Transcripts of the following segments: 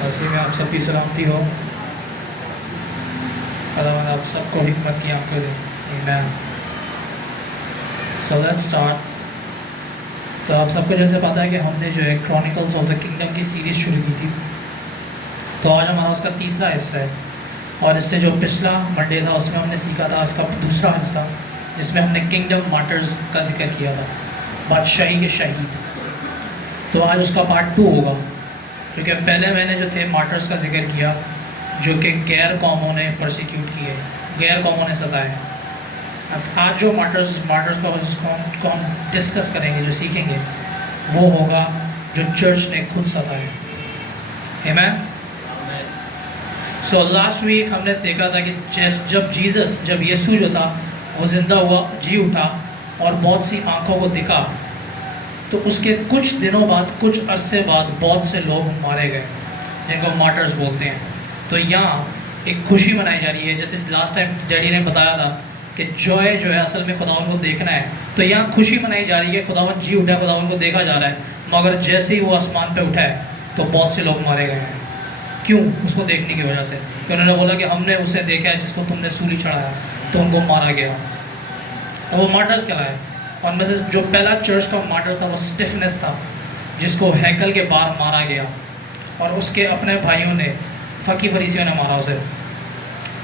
मसीह में आप सबकी सलामती हो। खुदावंद आप सबको हिकमत की आंखें दे। आमीन। So let's start. तो आप सबको जैसे पता है कि हमने जो है क्रॉनिकल्स ऑफ द किंगडम की सीरीज शुरू की थी, तो आज हमारा उसका तीसरा हिस्सा है। और इससे जो पिछला मंडे था उसमें हमने सीखा था उसका दूसरा हिस्सा, जिसमें हमने किंगडम मार्टर्स का जिक्र किया था, बादशाही के शहीद। तो आज उसका पार्ट 2 होगा, क्योंकि पहले मैंने जो थे मार्टर्स का जिक्र किया जो कि गैर कौमों ने प्रोसिक्यूट किए, गैर कौमों ने सताए। अब आज जो मार्टर्स को हम डिस्कस करेंगे, जो सीखेंगे, वो होगा जो चर्च ने खुद सताए। आमीन। सो लास्ट वीक हमने देखा था कि जब यीशु जो था वो जिंदा हुआ, जी उठा और बहुत सी आंखों को दिखा, तो उसके कुछ दिनों बाद, कुछ अरसे बाद बहुत से लोग मारे गए, जिनको मार्टर्स बोलते हैं। तो यहाँ एक खुशी मनाई जा रही है, जैसे लास्ट टाइम डैडी ने बताया था कि जॉय जो है असल में खुदावन को देखना है। तो यहाँ खुशी मनाई जा रही है, खुदावन जी उठा है, खुदावन को देखा जा रहा है। मगर जैसे ही वो आसमान पे उठा है तो बहुत से लोग मारे गए हैं। क्यों? उसको देखने की वजह से कि उन्होंने बोला कि हमने उसे देखा है जिसको तुमने सूली चढ़ाया, तो उनको मारा गया। तो वो मार्टर्स कहलाए। और में से जो पहला चर्च का मार्टर था वो स्टिफनेस था, जिसको हैकल के बाहर मारा गया और उसके अपने भाइयों ने, फकी फरीसियों ने मारा उसे।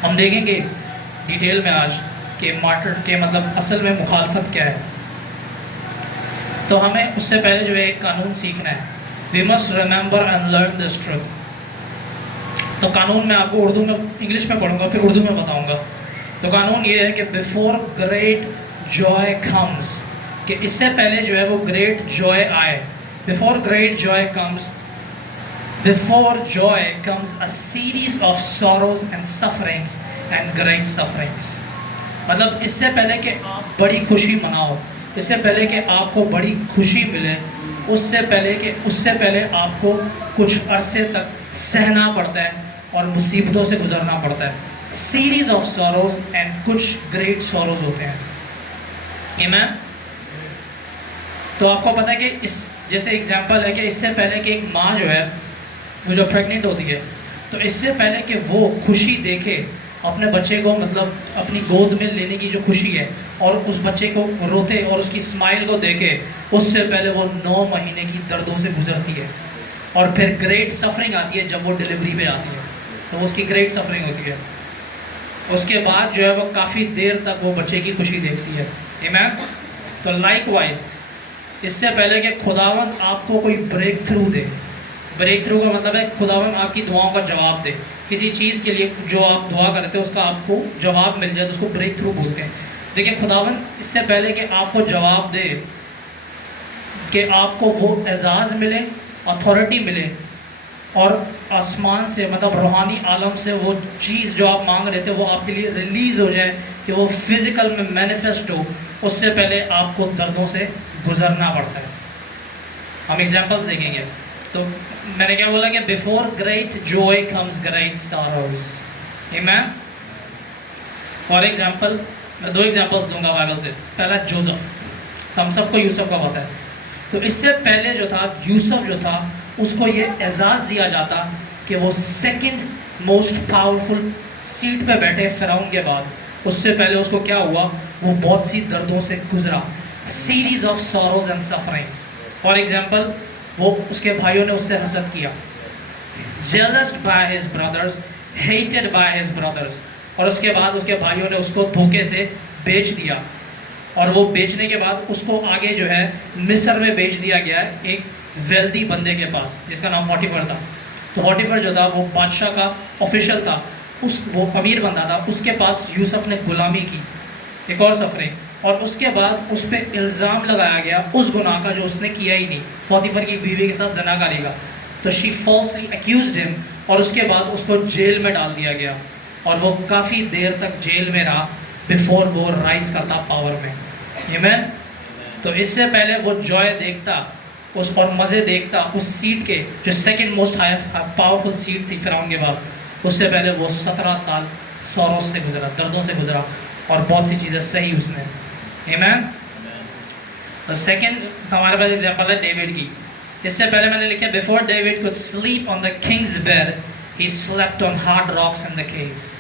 हम देखेंगे डिटेल में आज कि मार्टर के मतलब असल में मुखालफत क्या है। तो हमें उससे पहले जो है एक कानून सीखना है। We must remember and learn this truth. तो कानून मैं आपको उर्दू में, इंग्लिश में पढ़ूंगा, फिर उर्दू में बताऊंगा। तो कानून ये है कि बिफोर ग्रेट जॉय कम्स, कि इससे पहले जो है वो ग्रेट जॉय आए। Before great Joy comes, before Joy comes a series of sorrows and sufferings and great sufferings. मतलब इससे पहले कि आप बड़ी खुशी मनाओ, इससे पहले कि आपको बड़ी खुशी मिले, उससे पहले आपको कुछ अरसे तक सहना पड़ता है और मुसीबतों से गुजरना पड़ता है। सीरीज ऑफ सॉरोज एंड कुछ ग्रेट सॉरोज होते हैं। आमीन। तो आपको पता है कि इस जैसे एग्जांपल है कि इससे पहले कि एक माँ जो है वो जो प्रेग्नेंट होती है, तो इससे पहले कि वो खुशी देखे अपने बच्चे को, मतलब अपनी गोद में लेने की जो खुशी है, और उस बच्चे को रोते और उसकी स्माइल को देखे, उससे पहले वो 9 महीने की दर्दों से गुजरती है। और फिर ग्रेट सफरिंग आती है जब वो डिलीवरी पे आती है, तो उसकी ग्रेट सफरिंग होती है। उसके बाद जो है वो काफ़ी देर तक वो बच्चे की खुशी देखती है। आमीन। तो लाइकवाइज इससे पहले कि खुदावंद आपको कोई ब्रेक थ्रू दे, ब्रेक थ्रू का मतलब है खुदावंद आपकी दुआओं का जवाब दे। किसी चीज़ के लिए जो आप दुआ करते हो उसका आपको जवाब मिल जाए तो उसको ब्रेक थ्रू बोलते हैं। देखिए, खुदावंद इससे पहले कि आपको जवाब दे, कि आपको वो एजाज़ मिले, अथॉरिटी मिले, और आसमान से मतलब रूहानी आलम से वो चीज़ जो आप मांग रहे थे वो आपके लिए रिलीज़ हो जाए, कि वो फिज़िकल में मैनिफेस्ट हो, उससे पहले आपको दर्दों से गुजरना पड़ता है। हम एग्जांपल्स देखेंगे। तो मैंने क्या बोला कि before great Joy comes great sorrows. आमीन। फॉर एग्जांपल मैं 2 एग्जांपल्स दूंगा बाइबल से। पहला जोसेफ, हम सबको यूसुफ का पता है। तो इससे पहले जो था यूसुफ जो था, उसको ये एजाज़ दिया जाता कि वो सेकंड मोस्ट पावरफुल सीट पे बैठे फिरौन के बाद। उससे पहले उसको क्या हुआ, वो बहुत सी दर्दों से गुजरा, series of sorrows and sufferings. For example, वो उसके भाइयों ने उससे हसद किया, जेलस्ड bye his brothers, hated bye his brothers. और उसके बाद उसके भाइयों ने उसको धोखे से बेच दिया, और वो बेचने के बाद उसको आगे जो है मिस्र में बेच दिया गया एक वेल्दी बंदे के पास, जिसका नाम पॉटीफर था। तो पॉटीफर जो था वो बादशाह का ऑफिशियल था, वो अमीर बंदा था। उसके पास यूसुफ ने गुलामी की, एक और सफरिंग। और उसके बाद उस पर इल्ज़ाम लगाया गया उस गुनाह का जो उसने किया ही नहीं, पॉटीफर की बीवी के साथ ज़नाकारी का। तो शी फॉल्सली एक्यूज्ड हिम, और उसके बाद उसको जेल में डाल दिया गया, और वो काफ़ी देर तक जेल में रहा बिफोर वो राइज करता पावर में। आमीन। तो इससे पहले वो जॉय देखता उस और मज़े देखता उस सीट के, जो second most high powerful seat थी फिरौन के बाद, उससे पहले वो 17 साल सौरों से गुजरा, दर्दों से गुजरा, और बहुत सी चीज़ें सही उसने। आमीन। तो सेकंड हमारे पास एग्जांपल है डेविड की। इससे पहले मैंने लिखा before David could sleep on the Kings bed he slept on hard rocks in the caves.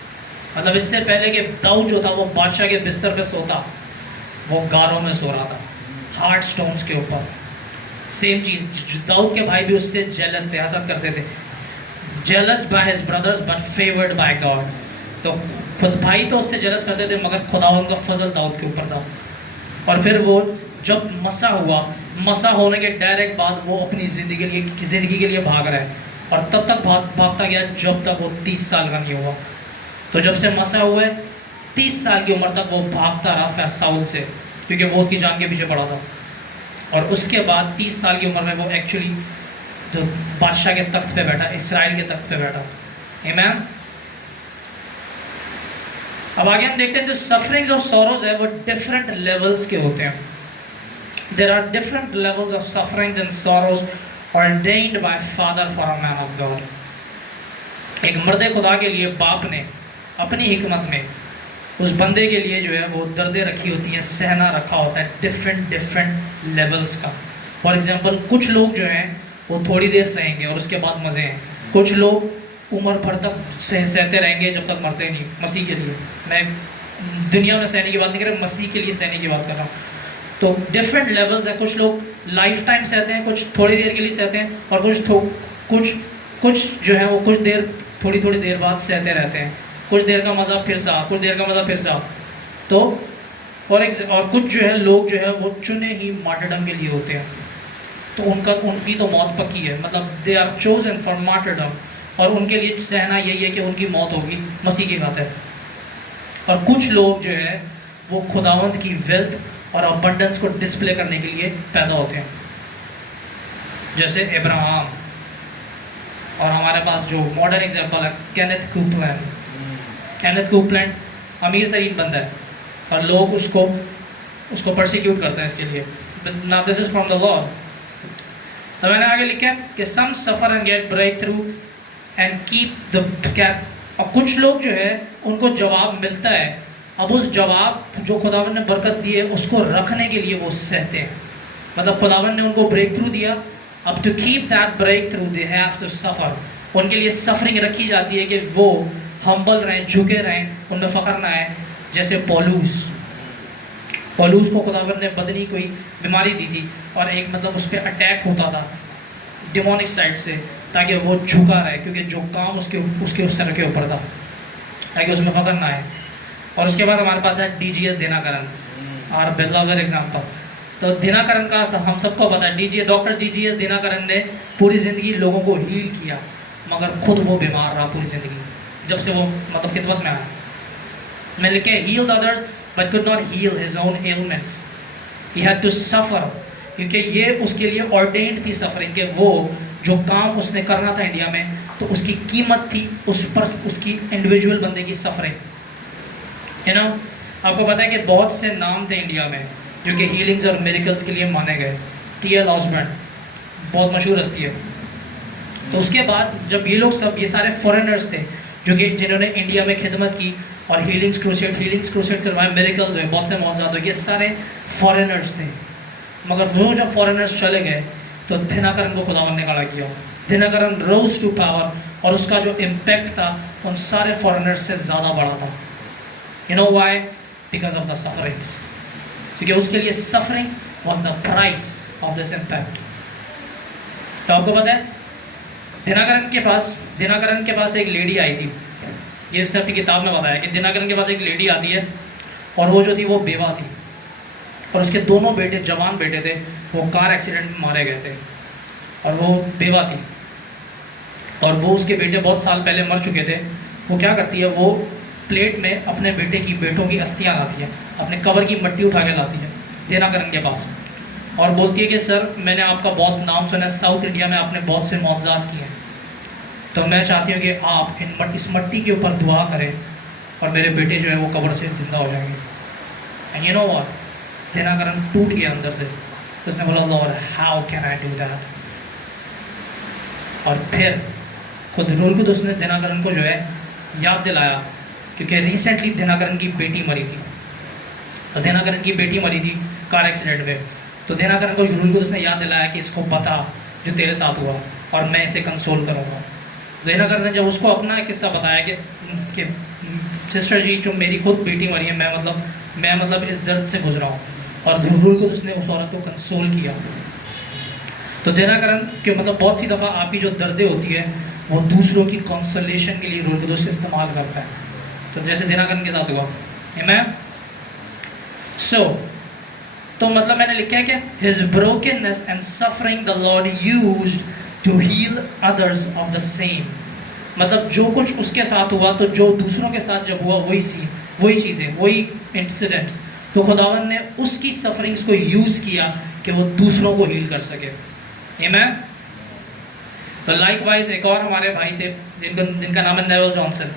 मतलब इससे पहले कि दाऊद जो था वो बादशाह के बिस्तर पे सोता, वो गारों में सो रहा था, हार्ड स्टोन्स के ऊपर। सेम चीज़, दाऊद के भाई भी उससे जेलस थे, हसद करते थे। Jealous by his brothers but favoured by God. तो खुद भाई तो उससे जेलस करते थे, मगर खुदावंद का फजल दाऊद के ऊपर था। और फिर वो जब मसा हुआ, मसा होने के डायरेक्ट बाद वो अपनी ज़िंदगी के लिए भाग रहा है, और तब तक भागता गया जब तक वो 30 साल का नहीं हुआ। तो जब से मसा हुआ 30 साल की उम्र तक वो भागता रहा साउल से, क्योंकि वो उसकी जान के पीछे पड़ा था। और उसके बाद 30 साल की उम्र में वो एक्चुअली जो बादशाह के तख्त पे बैठा, इसराइल के तख्त पे बैठा। आमीन। अब आगे हम देखते हैं जो सफरिंग्स और सॉरोज है वो डिफरेंट लेवल्स के होते हैं। There are different levels of sufferings and sorrows ordained by father for a man of God. एक मर्द खुदा के लिए बाप ने अपनी हिकमत में उस बंदे के लिए जो है वो दर्दें रखी होती हैं, सहना रखा होता है डिफरेंट लेवल्स का। फॉर एग्जांपल कुछ लोग जो हैं वो थोड़ी देर सहेंगे और उसके बाद मज़े हैं। कुछ लोग उम्र भर तक सहते रहेंगे जब तक मरते नहीं। मसीह के लिए, मैं दुनिया में सहने की बात नहीं कर रहा, मसीह के लिए सहने की बात कर रहा हूँ। तो डिफरेंट लेवल्स हैं। कुछ लोग लाइफ टाइम सहते हैं, कुछ थोड़ी देर के लिए सहते हैं, और कुछ जो है वो कुछ देर थोड़ी देर बाद सहते रहते हैं। कुछ देर का मज़ा फिर सा, कुछ देर का मज़ा फिर सा। तो और कुछ जो है लोग जो है वो चुने ही मार्टरडम के लिए होते हैं, तो उनकी तो मौत पक्की है, मतलब they are chosen for martyrdom, और उनके लिए सहना यही है कि उनकी मौत होगी, मसीह की बात है। और कुछ लोग जो है वो खुदावंत की वेल्थ और अबंडेंस को डिस्प्ले करने के लिए पैदा होते हैं, जैसे अब्राहम। और हमारे पास जो मॉडर्न एग्जांपल है केनेथ कोपलैंड। केनेथ कोपलैंड अमीर तरीन बंदा है, और लोग उसको परसिक्यूट करते हैं इसके लिए। Now this is from the Lord. तो मैंने आगे लिखा है कि some suffer and get breakthrough and keep the cap. और कुछ लोग जो है उनको जवाब मिलता है, अब उस जवाब जो खुदावन ने बरकत दी है उसको रखने के लिए वो सहते हैं। मतलब खुदावन ने उनको ब्रेक थ्रू दिया, अब to keep that breakthrough they have to suffer. उनके लिए सफरिंग रखी जाती है कि वो हम्बल रहें, झुके रहें, उनमें फ़ख्र ना आए। जैसे पौलुस को खुदावन ने बदनी कोई बीमारी दी थी, और एक मतलब उस पर अटैक होता था डिमोनिक साइड से, ताकि वो झुका रहे, क्योंकि जो काम उसके उस सर के ऊपर था, ताकि उसमें फ़ख्र ना आए। और उसके बाद हमारे पास है DGS दिनाकरन, और बेलावर एग्जाम्पल। तो दिनाकरन का हम सबको पता है, डॉक्टर DGS दिनाकरन ने पूरी ज़िंदगी लोगों को हील किया, मगर खुद वो बीमार रहा पूरी ज़िंदगी, जब से वो मतलब खिदमत में आया। मैं लिखे healed others but could not heal his own elements. He had to suffer, क्योंकि ये उसके लिए ऑर्डेन्ड थी सफरिंग, के वो जो काम उसने करना था इंडिया में, तो उसकी कीमत थी उस पर, उसकी इंडिविजुअल बंदे की सफरिंग। यू नो, आपको पता है कि बहुत से नाम थे इंडिया में जो कि हीलिंग्स और मिरेकल्स के लिए माने गए। T.L. ऑसबर्न बहुत मशहूर हस्ती है। तो उसके बाद जब ये लोग सब, ये सारे फॉरेनर्स थे जो कि जिन्होंने इंडिया में खिदमत की और हीलिंग्स क्रूसेड करवाए, मिरेकल्स हुए, बहुत से मौजूद हुए, ये सारे फॉरेनर्स थे। मगर वो जब फॉरेनर्स चले गए तो दिनाकरन को खुदावन ने खड़ा किया। दिनाकरन रोज टू पावर, और उसका जो इम्पैक्ट था उन सारे फॉरेनर्स से ज़्यादा बड़ा था। You know why? Because of the sufferings, क्योंकि उसके लिए sufferings was the price of this impact. तो आपको पता है दिनाकरन के पास एक लेडी आई थी। ये इसने अपनी किताब में बताया कि दिनाकरन के पास एक लेडी आती है, और वो जो थी वो बेवा थी, और उसके दोनों बेटे, जवान बेटे थे, वो कार एक्सीडेंट में मारे गए थे, और वो बेवा थी। और वो उसके बेटे बहुत साल पहले मर चुके थे। वो क्या करती है, वो प्लेट में अपने बेटों की अस्थियाँ लाती है, अपने कब्र की मिट्टी उठा के लाती है दिनाकरन के पास, और बोलती है कि सर मैंने आपका बहुत नाम सुना है, साउथ इंडिया में आपने बहुत से मौजूद किए हैं, तो मैं चाहती हूँ कि आप इस मिट्टी के ऊपर दुआ करें और मेरे बेटे जो है वो कब्र से ज़िंदा हो जाएंगे। And you know what, Dinakaran टूट गया अंदर से। तो उसने बोला Lord how can I do that. और फिर खुद रुल उसने दिनाकरन को जो है याद दिलाया, क्योंकि रिसेंटली दिनाकरन की बेटी मरी थी। तो दिनाकरन की बेटी मरी थी कार एक्सीडेंट में। तो दिनाकरन को रुल उसने याद दिलाया कि इसको बता जो तेरे साथ हुआ और मैं इसे कंसोल करूँगा। दिनाकर ने जब उसको अपना किस्सा बताया कि सिस्टर जी जो मेरी खुद बेटी मरी है, मैं मतलब इस दर्द से गुजरा हूँ, और ध्रुव को उसने उस औरत को कंसोल किया। तो दिनाकरन के मतलब बहुत सी दफ़ा आपकी जो दर्दें होती है वो दूसरों की कंसोलेशन के लिए रूल को दोस्त इस्तेमाल करता है। तो जैसे दिनाकरन के साथ हुआ मैं तो मतलब मैंने लिखा है क्या, his brokenness and suffering the Lord used to heal others of the same. मतलब जो कुछ उसके साथ हुआ, तो जो दूसरों के साथ जब हुआ वही चीज़ें, वही इंसिडेंट्स, तो खुदावन ने उसकी सफरिंग्स को यूज़ किया कि वो दूसरों को हील कर सके। आमीन। तो लाइकवाइज एक और हमारे भाई थे जिनका नाम है नेवल जॉनसन।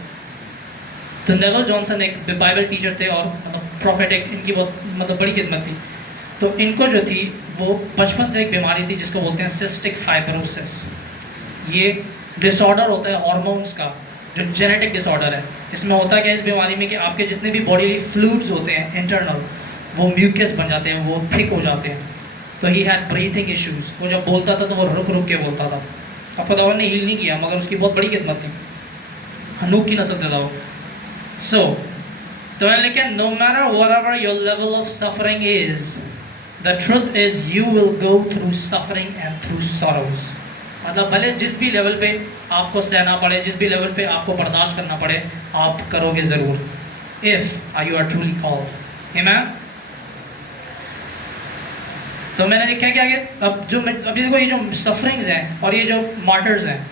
तो नेवल जॉनसन एक बाइबल टीचर थे और मतलब प्रोफेटिक, इनकी बहुत मतलब बड़ी खिदमत थी। तो इनको जो थी वो बचपन से एक बीमारी थी जिसको बोलते हैं सिस्टिक फाइब्रोसिस। ये डिसऑर्डर होता है हार्मोन्स का, जो जेनेटिक डिसऑर्डर है। इसमें होता क्या है इस बीमारी में कि आपके जितने भी बॉडीली फ्लूइड्स होते हैं इंटरनल, वो म्यूकस बन जाते हैं, वो थिक हो जाते हैं। तो ही हैड ब्रीथिंग इश्यूज़। वो जब बोलता था तो वो रुक रुक के बोलता था। अब खुदावन ने हील नहीं किया, मगर उसकी बहुत बड़ी खिदमत थी। हनूक की नस्ल से था वो। तो मैंने लिखा, no matter whatever your level of suffering is, the truth is you will go through suffering and through sorrows. मतलब भले जिस भी लेवल पे आपको सहना पड़े, जिस भी लेवल पे आपको बर्दाश्त करना पड़े, आप करोगे ज़रूर, if you are truly called. आमीन। तो मैंने लिखा क्या कि अब ये देखो, ये जो सफरिंग्स हैं और ये जो मार्टर्स हैं,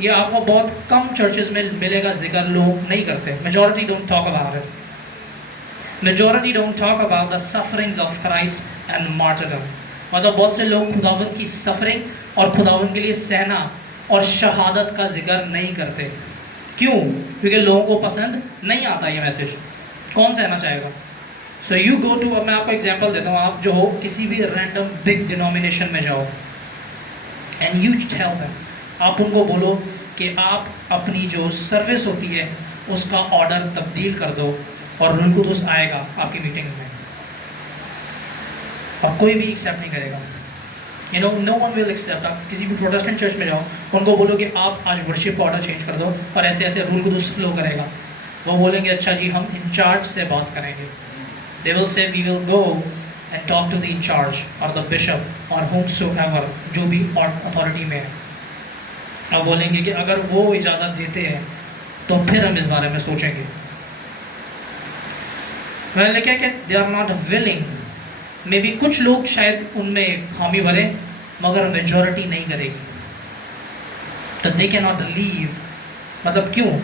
ये आपको बहुत कम चर्चेस में मिलेगा, जिक्र लोग नहीं करते। Majority don't talk about it. Majority don't talk about the sufferings of Christ and martyrdom. मतलब बहुत से लोग खुदावन की सफरिंग और खुदावन के लिए सहना और शहादत का जिक्र नहीं करते। क्यों? क्योंकि लोगों को पसंद नहीं आता ये मैसेज। कौन सहना चाहेगा? सो यू गो टू, अब मैं आपको एग्जांपल देता हूँ। आप जो हो किसी भी रैंडम बिग डिनोमिनेशन में जाओ एंड यू टेल देम, आप उनको बोलो कि आप अपनी जो सर्विस होती है उसका ऑर्डर तब्दील कर दो और रूल कुदुस आएगा आपकी मीटिंग्स में, और कोई भी एक्सेप्ट नहीं करेगा। You know, no one will accept. आप किसी भी प्रोटेस्टेंट चर्च में जाओ, उनको बोलो कि आप आज वर्शिप का ऑर्डर चेंज कर दो और ऐसे ऐसे रूल कुदुस फ्लो करेगा। वो बोलेंगे अच्छा जी, हम इंचार्ज से बात करेंगे। They will say we will go and talk to the in charge or the bishop or whomsoever, जो भी अथॉरिटी में है। अब बोलेंगे कि अगर वो इजाज़त देते हैं तो फिर हम इस बारे में सोचेंगे। मैंने क्या कि they are not willing, may be कुछ लोग शायद उनमें हामी भरे, मगर मेजॉरिटी नहीं करेगी। तो they cannot leave। मतलब क्यों?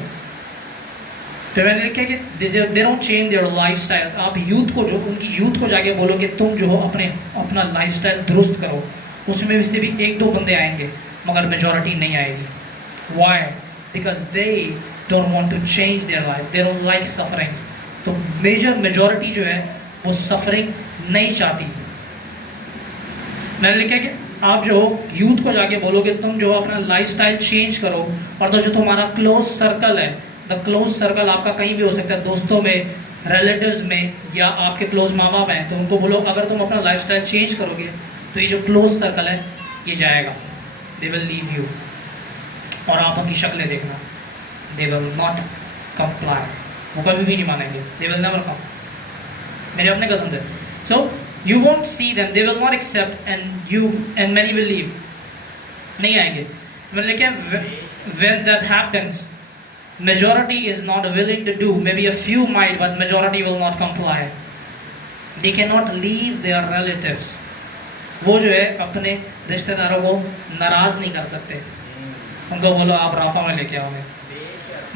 तो मैंने लिखा कि they don't change their lifestyle. आप यूथ को, जो उनकी यूथ को जाके बोलो कि तुम जो हो अपना लाइफस्टाइल दुरुस्त करो, उसमें से भी एक दो बंदे आएंगे, मगर मेजॉरिटी नहीं आएगी। Why? Because they don't want to change their life, they don't like sufferings. तो मेजॉरिटी जो है वो सफरिंग नहीं चाहती। मैंने लिखा कि आप जो यूथ को जाके बोलो कि तुम जो अपना लाइफस्टाइल चेंज करो, और तो जो तुम्हारा क्लोज सर्कल है, द क्लोज सर्कल आपका कहीं भी हो सकता है, दोस्तों में, रिलेटिव्स में, या आपके क्लोज माँ बाप हैं, तो उनको बोलो अगर तुम अपना लाइफस्टाइल चेंज करोगे तो ये जो क्लोज सर्कल है ये जाएगा। They will leave you. और आप उनकी शक्लें देखना, दे विल नॉट कंप्लाई। वो कभी भी नहीं मानेंगे, दे विल नेवर कम। मेरे अपने कजन थे। So you won't see them, they will not accept and many will leave. नहीं आएंगे। मतलब क्या, when that happens, majority is not willing to do, maybe a few might, but majority will not comply. They cannot leave their relatives. वो जो है अपने रिश्तेदारों को नाराज़ नहीं कर सकते। उनको बोलो आप राफा में लेके आओगे,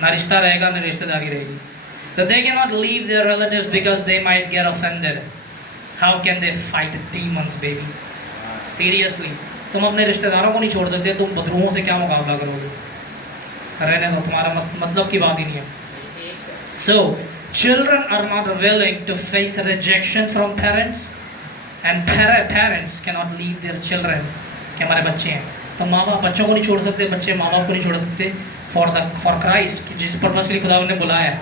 ना रिश्ता रहेगा ना रिश्तेदारी रहेगी। So they cannot leave their relatives because they might get offended. How can they fight demons, baby? Seriously, तुम अपने रिश्तेदारों को नहीं छोड़ सकते, तुम बदरूहों से क्या मुकाबला करोगे? रहने दो, तुम्हारा मतलब की बात ही नहीं है। So children are not willing to face rejection from parents, and parents cannot leave their children। कि हमारे बच्चे हैं तो माँ बाप बच्चों को नहीं छोड़ सकते, बच्चे माँ बाप को नहीं छोड़ सकते फॉर क्राइस्ट, जिस पर्पस के लिए खुदावन ने बुलाया है।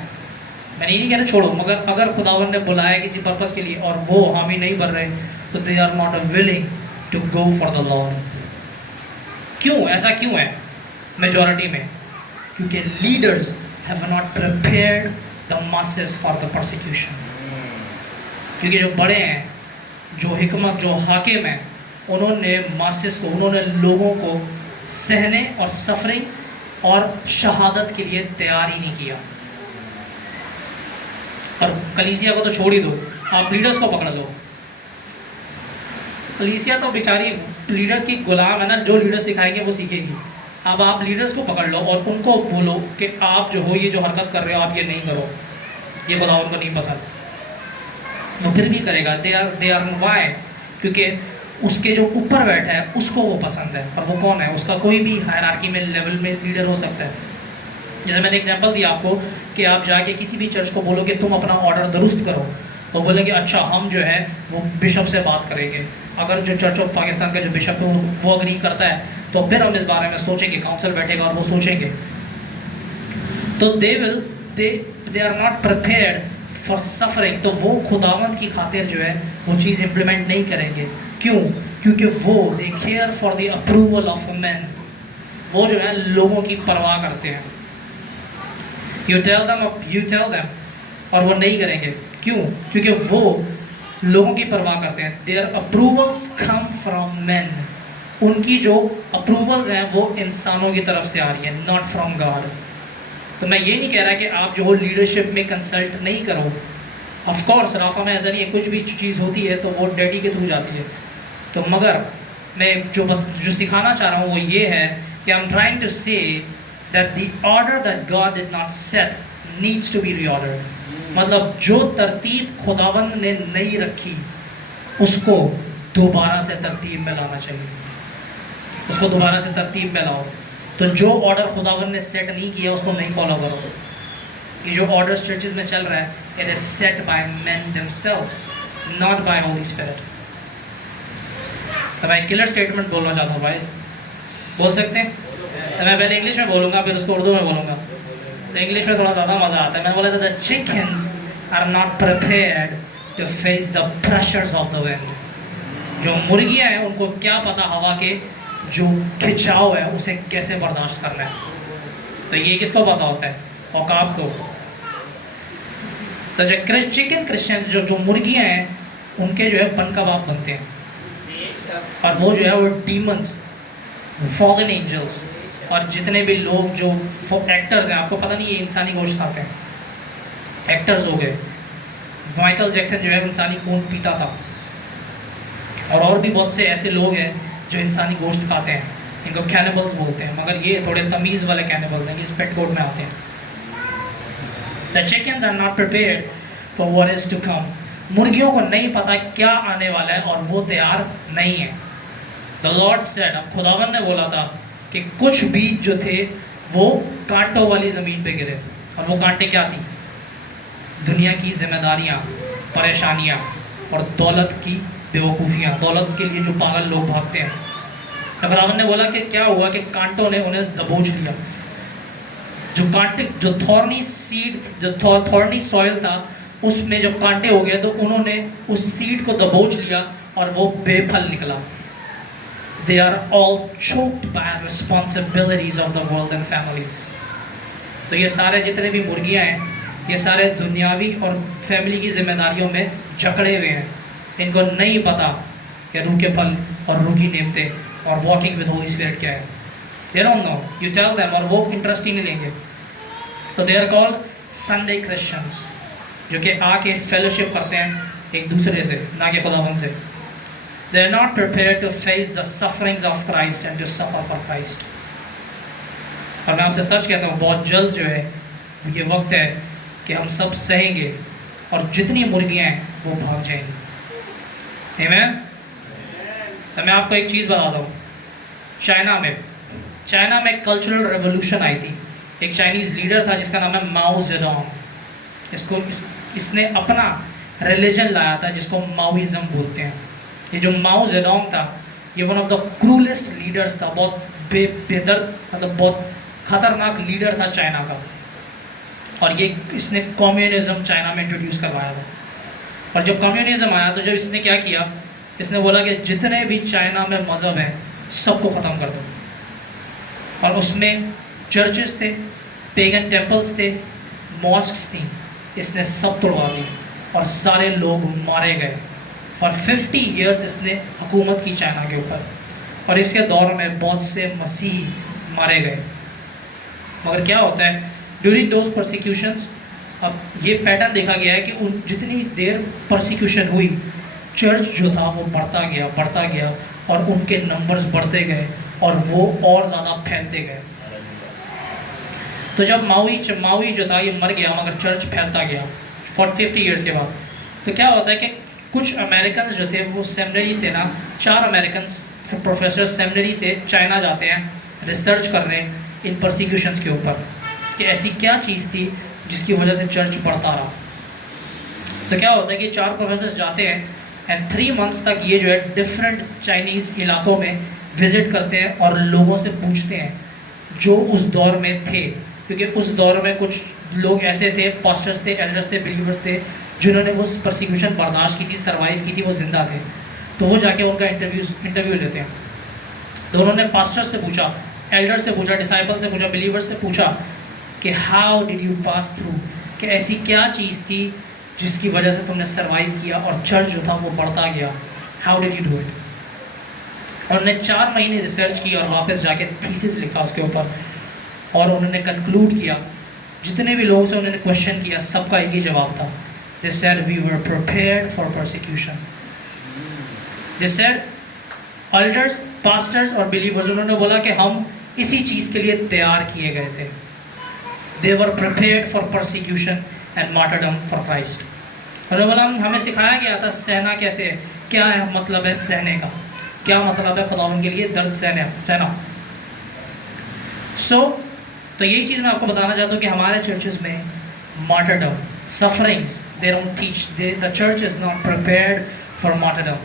मैंने ये नहीं कह रहा छोड़ो, मगर अगर खुदावन ने बुलाया किसी पर्पस के लिए और वो हामी नहीं भर रहे, तो they are not willing to go for the Lord. क्यों ऐसा क्यों है मेजॉरिटी में? क्योंकि leaders have not prepared the masses for the persecution. क्योंकि जो बड़े हैं, जो हिकमत, जो हाकिम हैं, उन्होंने masses को, उन्होंने लोगों को सहने और सफरिंग और शहादत के लिए तैयार ही नहीं किया। और कलीसिया को तो छोड़ ही दो, आप लीडर्स को पकड़ लो। कलीसिया तो बेचारी लीडर्स की गुलाम है ना, जो लीडर सिखाएंगे वो सीखेगी। अब आप लीडर्स को पकड़ लो और उनको बोलो कि आप जो हो, ये जो हरकत कर रहे हो आप ये नहीं करो, ये खुदा उनको नहीं पसंद, वो फिर भी करेगा। They are why? क्योंकि उसके जो ऊपर बैठा है उसको वो पसंद है। और वो कौन है? उसका कोई भी हायरार्की में लेवल में लीडर हो सकता है। जैसे मैंने एग्जांपल दिया आपको कि आप जाके किसी भी चर्च को बोलो कि तुम अपना ऑर्डर दुरुस्त करो, तो बोलेंगे अच्छा हम जो है वो बिशप से बात करेंगे। अगर जो चर्च ऑफ पाकिस्तान का जो बिशप है वो अग्री करता है तो फिर हम इस बारे में सोचेंगे, काउंसिल बैठेगा और वो सोचेंगे। तो they are not prepared for suffering. तो वो खुदावंद की खातिर जो है वो चीज़ इम्प्लीमेंट नहीं करेंगे। क्यों? क्योंकि वो they care for the approval of man. वो जो है लोगों की परवाह करते हैं। यू टेल देम और वो नहीं करेंगे। क्यों? क्योंकि वो लोगों की परवाह करते हैं। Their approvals come from man. उनकी जो अप्रूवल्स हैं वो इंसानों की तरफ से आ रही है, नॉट फ्रॉम गॉड। तो मैं ये नहीं कह रहा कि आप जो हो लीडरशिप में कंसल्ट नहीं करो। ऑफ कोर्स राफा में ऐसा नहीं है, कुछ भी चीज़ होती है तो वो डैडी के थ्रू जाती है। तो मगर मैं जो सिखाना चाह रहा हूँ वो ये है कि आई एम ट्राइंग टू से that the order that God did not set needs to be reordered। मतलब जो तरतीब खुदावंद ने नहीं रखी उसको दोबारा से तरतीब में लाना चाहिए, उसको दोबारा से तरतीब में लाओ। तो जो ऑर्डर खुदावंद ने सेट नहीं किया उसको नहीं फॉलो करो। ये जो ऑर्डर चर्चेज में चल रहा है, it is set by men themselves, not by Holy Spirit। तो मैं क्लियर स्टेटमेंट बोलना चाहता हूँ भाई, बोल सकते हैं? तो मैं पहले इंग्लिश में बोलूँगा फिर उसको उर्दू में बोलूँगा। तो इंग्लिश में थोड़ा ज़्यादा मज़ा आता है। मैं बोला था the chickens are not prepared to face the pressures of the wind. जो मुर्गियाँ हैं उनको क्या पता हवा के जो खिंचाव है उसे कैसे बर्दाश्त करना है। तो ये किसको पता होता है? औकाब को। तो जो चिकन क्रिश्चियन जो मुर्गियाँ हैं उनके जो है बन कबाब बनते हैं। और वो जो है वो डीमंस, फॉलन एंजल्स और जितने भी लोग जो एक्टर्स हैं, आपको पता नहीं ये इंसानी गोश्त खाते हैं, एक्टर्स हो गए। माइकल जैक्सन जो है इंसानी खून पीता था। और भी बहुत से ऐसे लोग हैं जो इंसानी गोश्त खाते हैं, इनको कैनिबल्स बोलते हैं। मगर ये थोड़े तमीज़ वाले कैनिबल्स हैं, ये पेट कोड में आते हैं। The chickens are not prepared for what is to come. मुर्गियों को नहीं पता क्या आने वाला है और वो तैयार नहीं है। द लॉर्ड सेड, अब खुदावन ने बोला था कि कुछ बीज जो थे वो कांटों वाली ज़मीन पे गिरे। और वो कांटे क्या थी? दुनिया की जिम्मेदारियाँ, परेशानियाँ और दौलत की बेवकूफ़ियाँ, दौलत के लिए जो पागल लोग भागते हैं। खुदावन ने बोला कि क्या हुआ कि कांटों ने उन्हें दबोच लिया। जो कांटे, जो थॉर्नी सीड, जो थॉर्नी सॉइल था उसमें जब कांटे हो गए तो उन्होंने उस सीड को दबोच लिया और वो बेफल निकला। They are all choked by responsibilities of the world and families। तो ये सारे जितने भी मुर्गियाँ हैं ये सारे दुनियावी और फैमिली की जिम्मेदारियों में जकड़े हुए हैं। इनको नहीं पता कि रूह के फल और रूह की नेमतें और वॉकिंग विद होली स्पिरिट क्या है। They don't know, you tell them और वो इंटरेस्ट ही नहीं लेंगे। तो they are called Sunday Christians, जो कि आके फेलोशिप करते हैं एक दूसरे से, ना कि खुदावंद से। They are not prepared to face the sufferings of Christ and to suffer for Christ। और मैं आपसे सच कहता हूँ बहुत जल्द जो है ये वक्त है कि हम सब सहेंगे और जितनी मुर्गियाँ हैं वो भाग जाएंगी। आमीन। तो मैं आपको एक चीज़ बताता हूँ। चाइना में कल्चरल रेवोल्यूशन आई थी। एक चाइनीज़ लीडर था जिसका नाम है माओ जेडोंग। इसने अपना रिलीजन लाया था जिसको माओइज्म बोलते हैं। ये जो माओ जेडोंग था ये one of the cruellest leaders था, बहुत बेदर्द, मतलब बहुत खतरनाक लीडर था चाइना का। और ये इसने कम्युनिज्म चाइना में इंट्रोड्यूस करवाया था। और जब कम्युनिज्म आया तो जब इसने क्या किया, इसने बोला कि जितने भी चाइना में मज़हब हैं सबको ख़त्म कर दो। और उसमें चर्चेस थे, पेगन टेम्पल्स थे, मॉस्क्स थी, इसने सब तोड़वा दिए और सारे लोग मारे गए। फॉर 50 ईयर्स इसने हुकूमत की चाइना के ऊपर, और इसके दौर में बहुत से मसीही मारे गए। मगर क्या होता है ड्यूरिंग दोज परसिक्यूशंस, अब ये पैटर्न देखा गया है कि उन जितनी देर परसिक्यूशन हुई, चर्च जो था वो बढ़ता गया और उनके नंबर्स बढ़ते गए और वो और ज़्यादा फैलते गए। तो जब मावी जो था ये मर गया, मगर चर्च फैलता गया 50 ईयर्स के बाद। तो क्या होता है कि कुछ अमेरिकन जो थे वो सेमिनरी से ना, 4 अमेरिकन प्रोफेसर सेमिनरी से चाइना जाते हैं रिसर्च करने इन परसिक्यूशंस के ऊपर कि ऐसी क्या चीज़ थी जिसकी वजह से चर्च बढ़ता रहा। तो क्या होता है कि 4 प्रोफेसर जाते हैं एंड 3 मंथ्स तक ये जो है डिफरेंट चाइनीज़ इलाकों में विज़िट करते हैं और लोगों से पूछते हैं जो उस दौर में थे, क्योंकि उस दौर में कुछ लोग ऐसे थे, पास्टर्स थे, एल्डर्स थे, बिलीवर्स थे, जिन्होंने वो परसिक्यूशन बर्दाश्त की थी, सर्वाइव की थी, वो जिंदा थे। तो वो जाके उनका इंटरव्यू लेते हैं। तो उन्होंने पास्टर से पूछा, एल्डर से पूछा, डिसाइपल से पूछा, बिलीवर से पूछा कि how did you pass through, कि ऐसी क्या चीज़ थी जिसकी वजह से तुमने सर्वाइव किया और चर्च जो था वो बढ़ता गया, how did you do it. और उन्होंने 4 महीने रिसर्च की और वापस जाके थीसिस लिखा उसके ऊपर, और उन्होंने कंक्लूड किया, जितने भी लोगों से उन्होंने क्वेश्चन किया सबका एक ही जवाब था, they said we were prepared for persecution. They said elders, pastors और बिलीवर्स, उन्होंने बोला कि हम इसी चीज़ के लिए तैयार किए गए थे। They were prepared for persecution and martyrdom for Christ. उन्होंने बोला हमें सिखाया गया था सहना कैसे है, क्या है मतलब है सहने का, क्या मतलब है खुदावन के लिए दर्द सहना। तो यही चीज़ मैं आपको बताना चाहता हूँ कि हमारे चर्चेस में martyrdom, sufferings, they don't teach, the church is not prepared for martyrdom.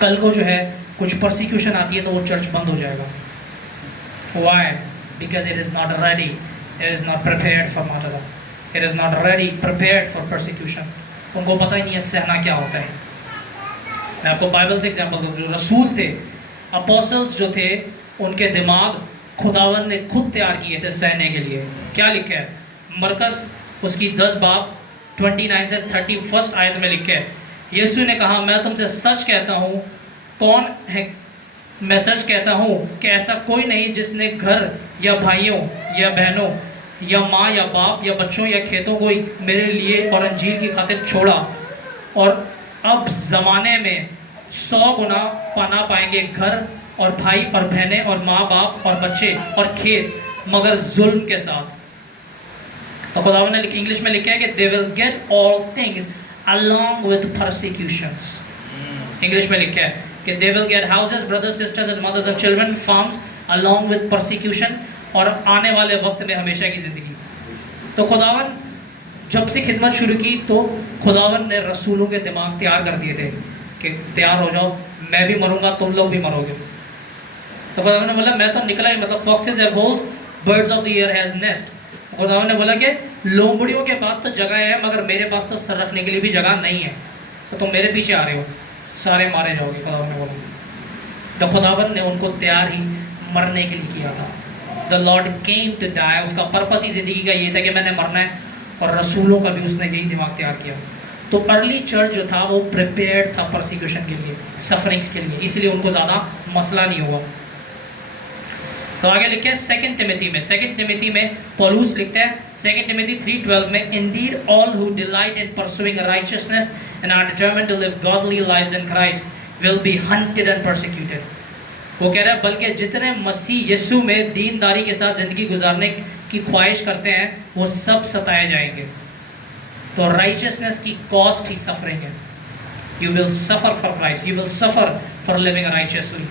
कल को जो है कुछ परसिक्यूशन आती है तो वो चर्च बंद हो जाएगा। Why? Because it is not ready, it is not prepared for martyrdom, it is not ready prepared for persecution. उनको पता ही नहीं है सहना क्या होता है। मैं आपको बाइबल से एग्जाम्पल दूँ, जो रसूल थे, अपोस्टल्स जो थे, उनके दिमाग खुदावन ने खुद तैयार किए थे सहने के लिए। क्या लिखा है मरकस उसकी 10 बाब 29 से 31 आयत में लिखा है, यीशु ने कहा मैं तुमसे सच कहता हूँ, कौन है, मैं सच कहता हूँ कि ऐसा कोई नहीं जिसने घर या भाइयों या बहनों या माँ या बाप या बच्चों या खेतों को मेरे लिए और अंजील की खातिर छोड़ा और अब ज़माने में 100 गुना पाना पाएंगे घर और भाई और बहनें और माँ बाप और बच्चे और खेत, मगर जुल्म के साथ। तो खुदावन ने इंग्लिश में लिखा है कि they will get all things along with persecutions। English में लिखा है कि they will get houses, brothers, sisters and mothers and children, farms along with persecution, और आने वाले वक्त में हमेशा की ज़िंदगी। तो खुदावन जब से खिदमत शुरू की तो खुदावन ने रसूलों के दिमाग तैयार कर दिए थे कि तैयार हो जाओ, मैं भी मरूंगा, तुम लोग भी मरोगे। तो खुदावन ने बोला मैं तो निकला ही, मतलब foxes have holes, birds of the air has nest। खुदावन ने बोला कि लोमड़ियों के पास तो जगह है मगर मेरे पास तो सर रखने के लिए भी जगह नहीं है, तो तुम मेरे पीछे आ रहे हो, सारे मारे जाओगे। खुदावन ने बोला, तो खुदावन ने उनको तैयार ही मरने के लिए किया था। The Lord came to die, उसका पर्पस ही ज़िंदगी का ये था कि मैंने मरना है, और रसूलों का भी उसने यही दिमाग तैयार किया। तो अर्ली चर्च जो था वो प्रिपेयर्ड था परसिक्यूशन के लिए, सफरिंग्स के लिए, इसलिए उनको ज़्यादा मसला नहीं हुआ। तो आगे लिखे 2 टिमोथी में पौलुस लिखते हैं 2 टिमोथी 3:12 में, indeed all who delight in pursuing righteousness and are determined to live godly lives in Christ will be hunted and persecuted. वो कह रहा है बल्कि जितने मसीह यीशु में दीनदारी के साथ ज़िंदगी गुजारने की ख्वाहिश करते हैं वो सब सताए जाएंगे। तो राइचियसनेस की कॉस्ट ही सफरिंग है। You will suffer for Christ, you will suffer for living righteously.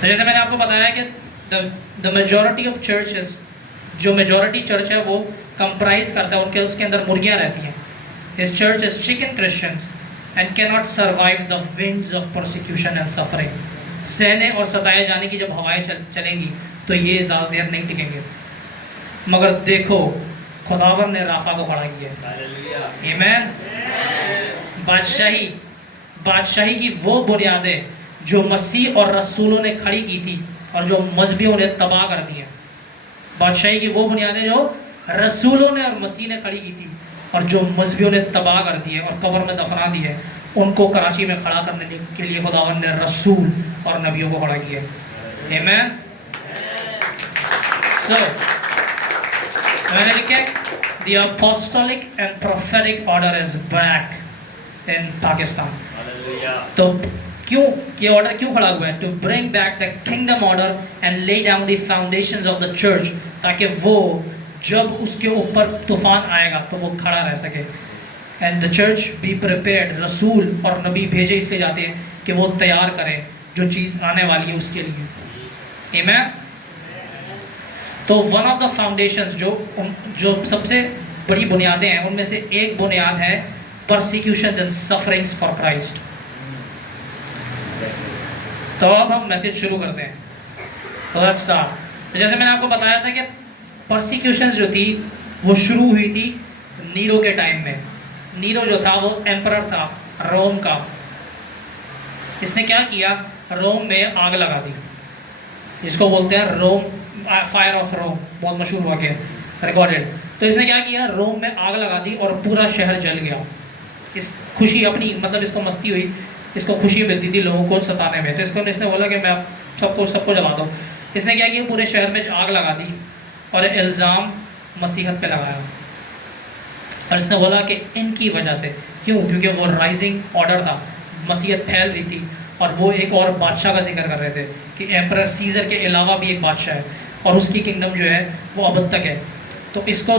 तो जैसे मैंने आपको बताया कि द मेजॉरिटी ऑफ चर्चेस, जो मेजॉरिटी चर्च है वो कंप्राइज करता है, उनके उसके अंदर मुर्गियाँ रहती हैं। This church is chicken Christians and can not survive the winds of persecution and suffering. सहने और सताए जाने की जब हवाएं चलेंगी तो ये ज़्यादा देर नहीं टिकेंगे। मगर देखो खुदावन ने राफा को खड़ा किया। आमीन। बादशाही की वो बुनियादें जो मसीह और रसूलों ने खड़ी की थी और जो मजहबियों ने तबाह कर दी है। बादशाही की वो बुनियादें जो रसूलों ने और मसीह ने खड़ी की थी और जो मजहबियों ने तबाह कर दी है और कब्र में दफना दी है, उनको कराची में खड़ा करने के लिए खुदावंद ने रसूल और नबियों को खड़ा किया। आमीन। सो मैंने लिखा the apostolic and prophetic order is back in Pakistan. तो क्यों ये ऑर्डर क्यों खड़ा हुआ है? To bring back the kingdom order and lay down the foundations of the church, ताकि वो जब उसके ऊपर तूफान आएगा तो वो खड़ा रह सके। And the church be prepared, रसूल और नबी भेजे इसलिए जाते हैं कि वो तैयार करें जो चीज़ आने वाली है उसके लिए। Amen? तो वन ऑफ द फाउंडेशंस जो सबसे बड़ी बुनियादें हैं उनमें से एक बुनियाद है परसिक्यूशंस एंड सफरिंग्स फॉर क्राइस्ट। तो अब हम मैसेज शुरू करते हैं। तो लेट्स स्टार्ट। तो जैसे मैंने आपको बताया था कि परसिक्यूशंस जो थी वो शुरू हुई थी नीरो के टाइम में। नीरो जो था वो एम्परर था रोम का। इसने क्या किया? रोम में आग लगा दी, जिसको बोलते हैं रोम फायर ऑफ रोम, बहुत मशहूर वाक़या रिकॉर्डेड। तो इसने क्या किया? रोम में आग लगा दी और पूरा शहर जल गया। इस खुशी अपनी मतलब इसको मस्ती हुई, इसको खुशी मिलती थी लोगों को सताने में, तो इसने बोला कि मैं सबको जला दूँ। इसने क्या किया? पूरे शहर में आग लगा दी और इल्ज़ाम मसीहत पे लगाया। और इसने बोला कि इनकी वजह से, क्यों? क्योंकि वो राइजिंग ऑर्डर था, मसीहत फैल रही थी और वो एक और बादशाह का जिक्र कर रहे थे कि एम्परर सीजर के अलावा भी एक बादशाह है और उसकी किंगडम जो है वो अब तक है। तो इसको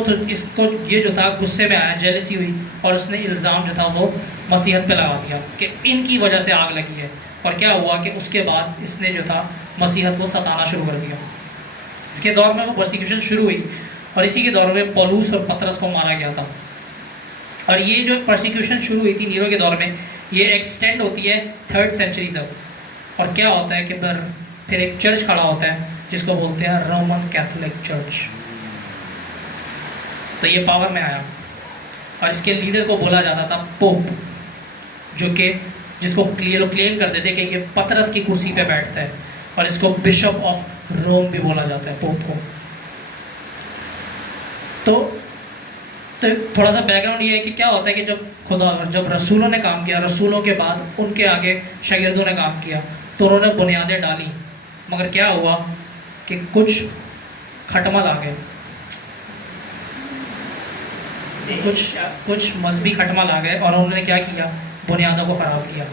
ये जो था गुस्से में आया, जेलसी हुई और उसने इल्ज़ाम जो था वो मसीहत पे लगा दिया कि इनकी वजह से आग लगी है। और क्या हुआ कि उसके बाद इसने जो था मसीहत को सताना शुरू कर दिया। इसके दौर में वो परसिक्यूशन शुरू हुई और इसी के दौर में पौलुस और पतरस को मारा गया था। और ये जो परसिक्यूशन शुरू हुई थी नीरो के दौर में, ये एक्सटेंड होती है 3rd सेंचुरी तक। और क्या होता है कि फिर एक चर्च खड़ा होता है जिसको बोलते हैं रोमन कैथोलिक चर्च। तो ये पावर में आया और इसके लीडर को बोला जाता था पोप, जिसको क्लेम करते थे कि ये पतरस की कुर्सी पे बैठता है, और इसको बिशप ऑफ रोम भी बोला जाता है, पोप को। तो थोड़ा सा बैकग्राउंड ये है कि क्या होता है कि जब रसूलों ने काम किया, रसूलों के बाद उनके आगे शागिर्दों ने काम किया, तो उन्होंने बुनियादें डाली, मगर क्या हुआ कि कुछ खटमल आ गए, कुछ मजहबी खटमल आ गए और उन्होंने क्या किया? बुनियादों को ख़राब किया।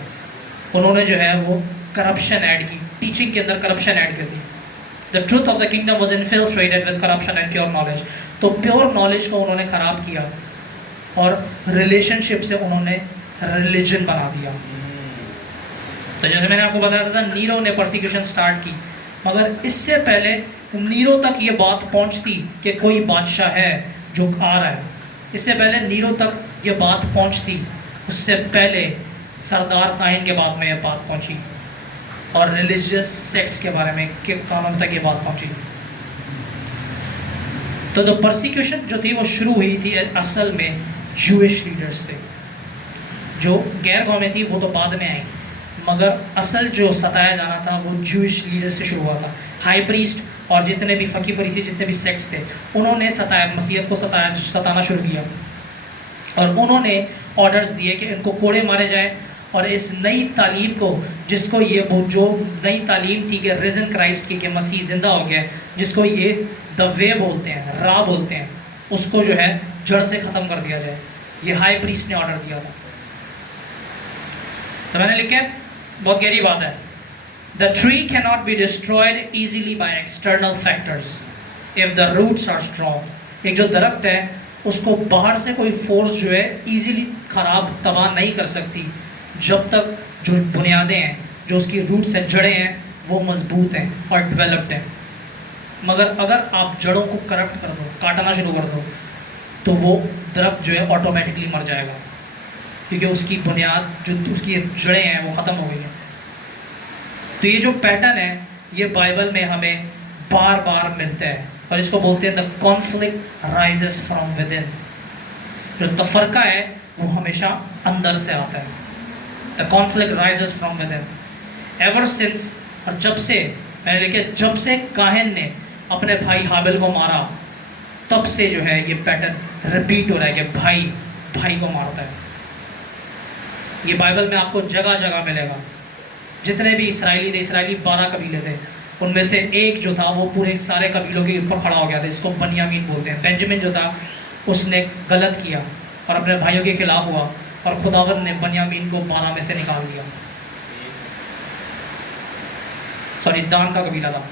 उन्होंने जो है वो करप्शन ऐड की, टीचिंग के अंदर करप्शन ऐड कर दी। The truth of the kingdom was infiltrated with corruption and pure knowledge. तो प्योर नॉलेज को उन्होंने ख़राब किया और रिलेशनशिप से उन्होंने रिलीजन बना दिया। तो जैसे मैंने आपको बताया था नीरो ने परसिक्यूशन स्टार्ट की, मगर इससे पहले नीरो तक ये बात पहुंचती कि कोई बादशाह है जो आ रहा है, इससे पहले नीरो तक ये बात पहुंचती, उससे पहले सरदार काइन के बाद में ये बात पहुंची और रिलीजियस सेक्ट्स के बारे में के कानून तक ये बात पहुंची। तो द परसिक्यूशन जो थी वो शुरू हुई थी असल में जूइश लीडर्स से। जो गैर कौमें थी वो तो बाद में आई, मगर असल जो सताया जाना था वो जूइश लीडर से शुरू हुआ था। हाई प्रीस्ट और जितने भी फ़की फरीसी जितने भी सेक्ट्स थे, उन्होंने मसीहत को सताना शुरू किया और उन्होंने ऑर्डर्स दिए कि इनको कोड़े मारे जाए और इस नई तालीम को, जिसको ये वो जो नई तालीम थी कि रिजन क्राइस्ट की, कि मसीह ज़िंदा हो गया, जिसको ये द वे बोलते हैं, राह बोलते हैं, उसको जो है जड़ से ख़त्म कर दिया जाए। ये हाई प्रीस्ट ने ऑर्डर दिया था। तो मैंने लिखा है, बहुत गहरी बात है, The tree cannot be destroyed easily by external factors if the roots are strong. एक जो दरख्त है उसको बाहर से कोई फोर्स जो है इजीली ख़राब तबाह नहीं कर सकती, जब तक जो बुनियादें हैं, जो उसकी रूट्स हैं, जड़ें हैं, वो मजबूत हैं और डेवलप्ड हैं। मगर अगर आप जड़ों को करप्ट कर दो, काटना शुरू कर दो, तो वो दरख्त जो है ऑटोमेटिकली मर जाएगा, क्योंकि उसकी बुनियाद जो उसकी जड़ें हैं वो ख़त्म हो गई हैं। तो ये जो पैटर्न है ये बाइबल में हमें बार बार मिलता है और इसको बोलते हैं the conflict rises from with in. जो तफरका है वो हमेशा अंदर से आता है। The conflict rises from with in. Ever since, और जब से, मैंने लिखा जब से काहिन ने अपने भाई हाबिल को मारा, तब से जो है ये पैटर्न रिपीट हो रहा है कि भाई भाई को मारता है। ये बाइबल में आपको जगह जगह मिलेगा। जितने भी इसराइली थे, इसराइली 12 कबीले थे, उनमें से एक जो था वो पूरे सारे कबीलों के ऊपर खड़ा हो गया था, जिसको बनियामीन बोलते हैं। बेंजामिन जो था उसने गलत किया और अपने भाइयों के खिलाफ हुआ, और खुदावंद ने बनियामीन को 12 में से निकाल दिया। सॉरी, दान का कबीला था,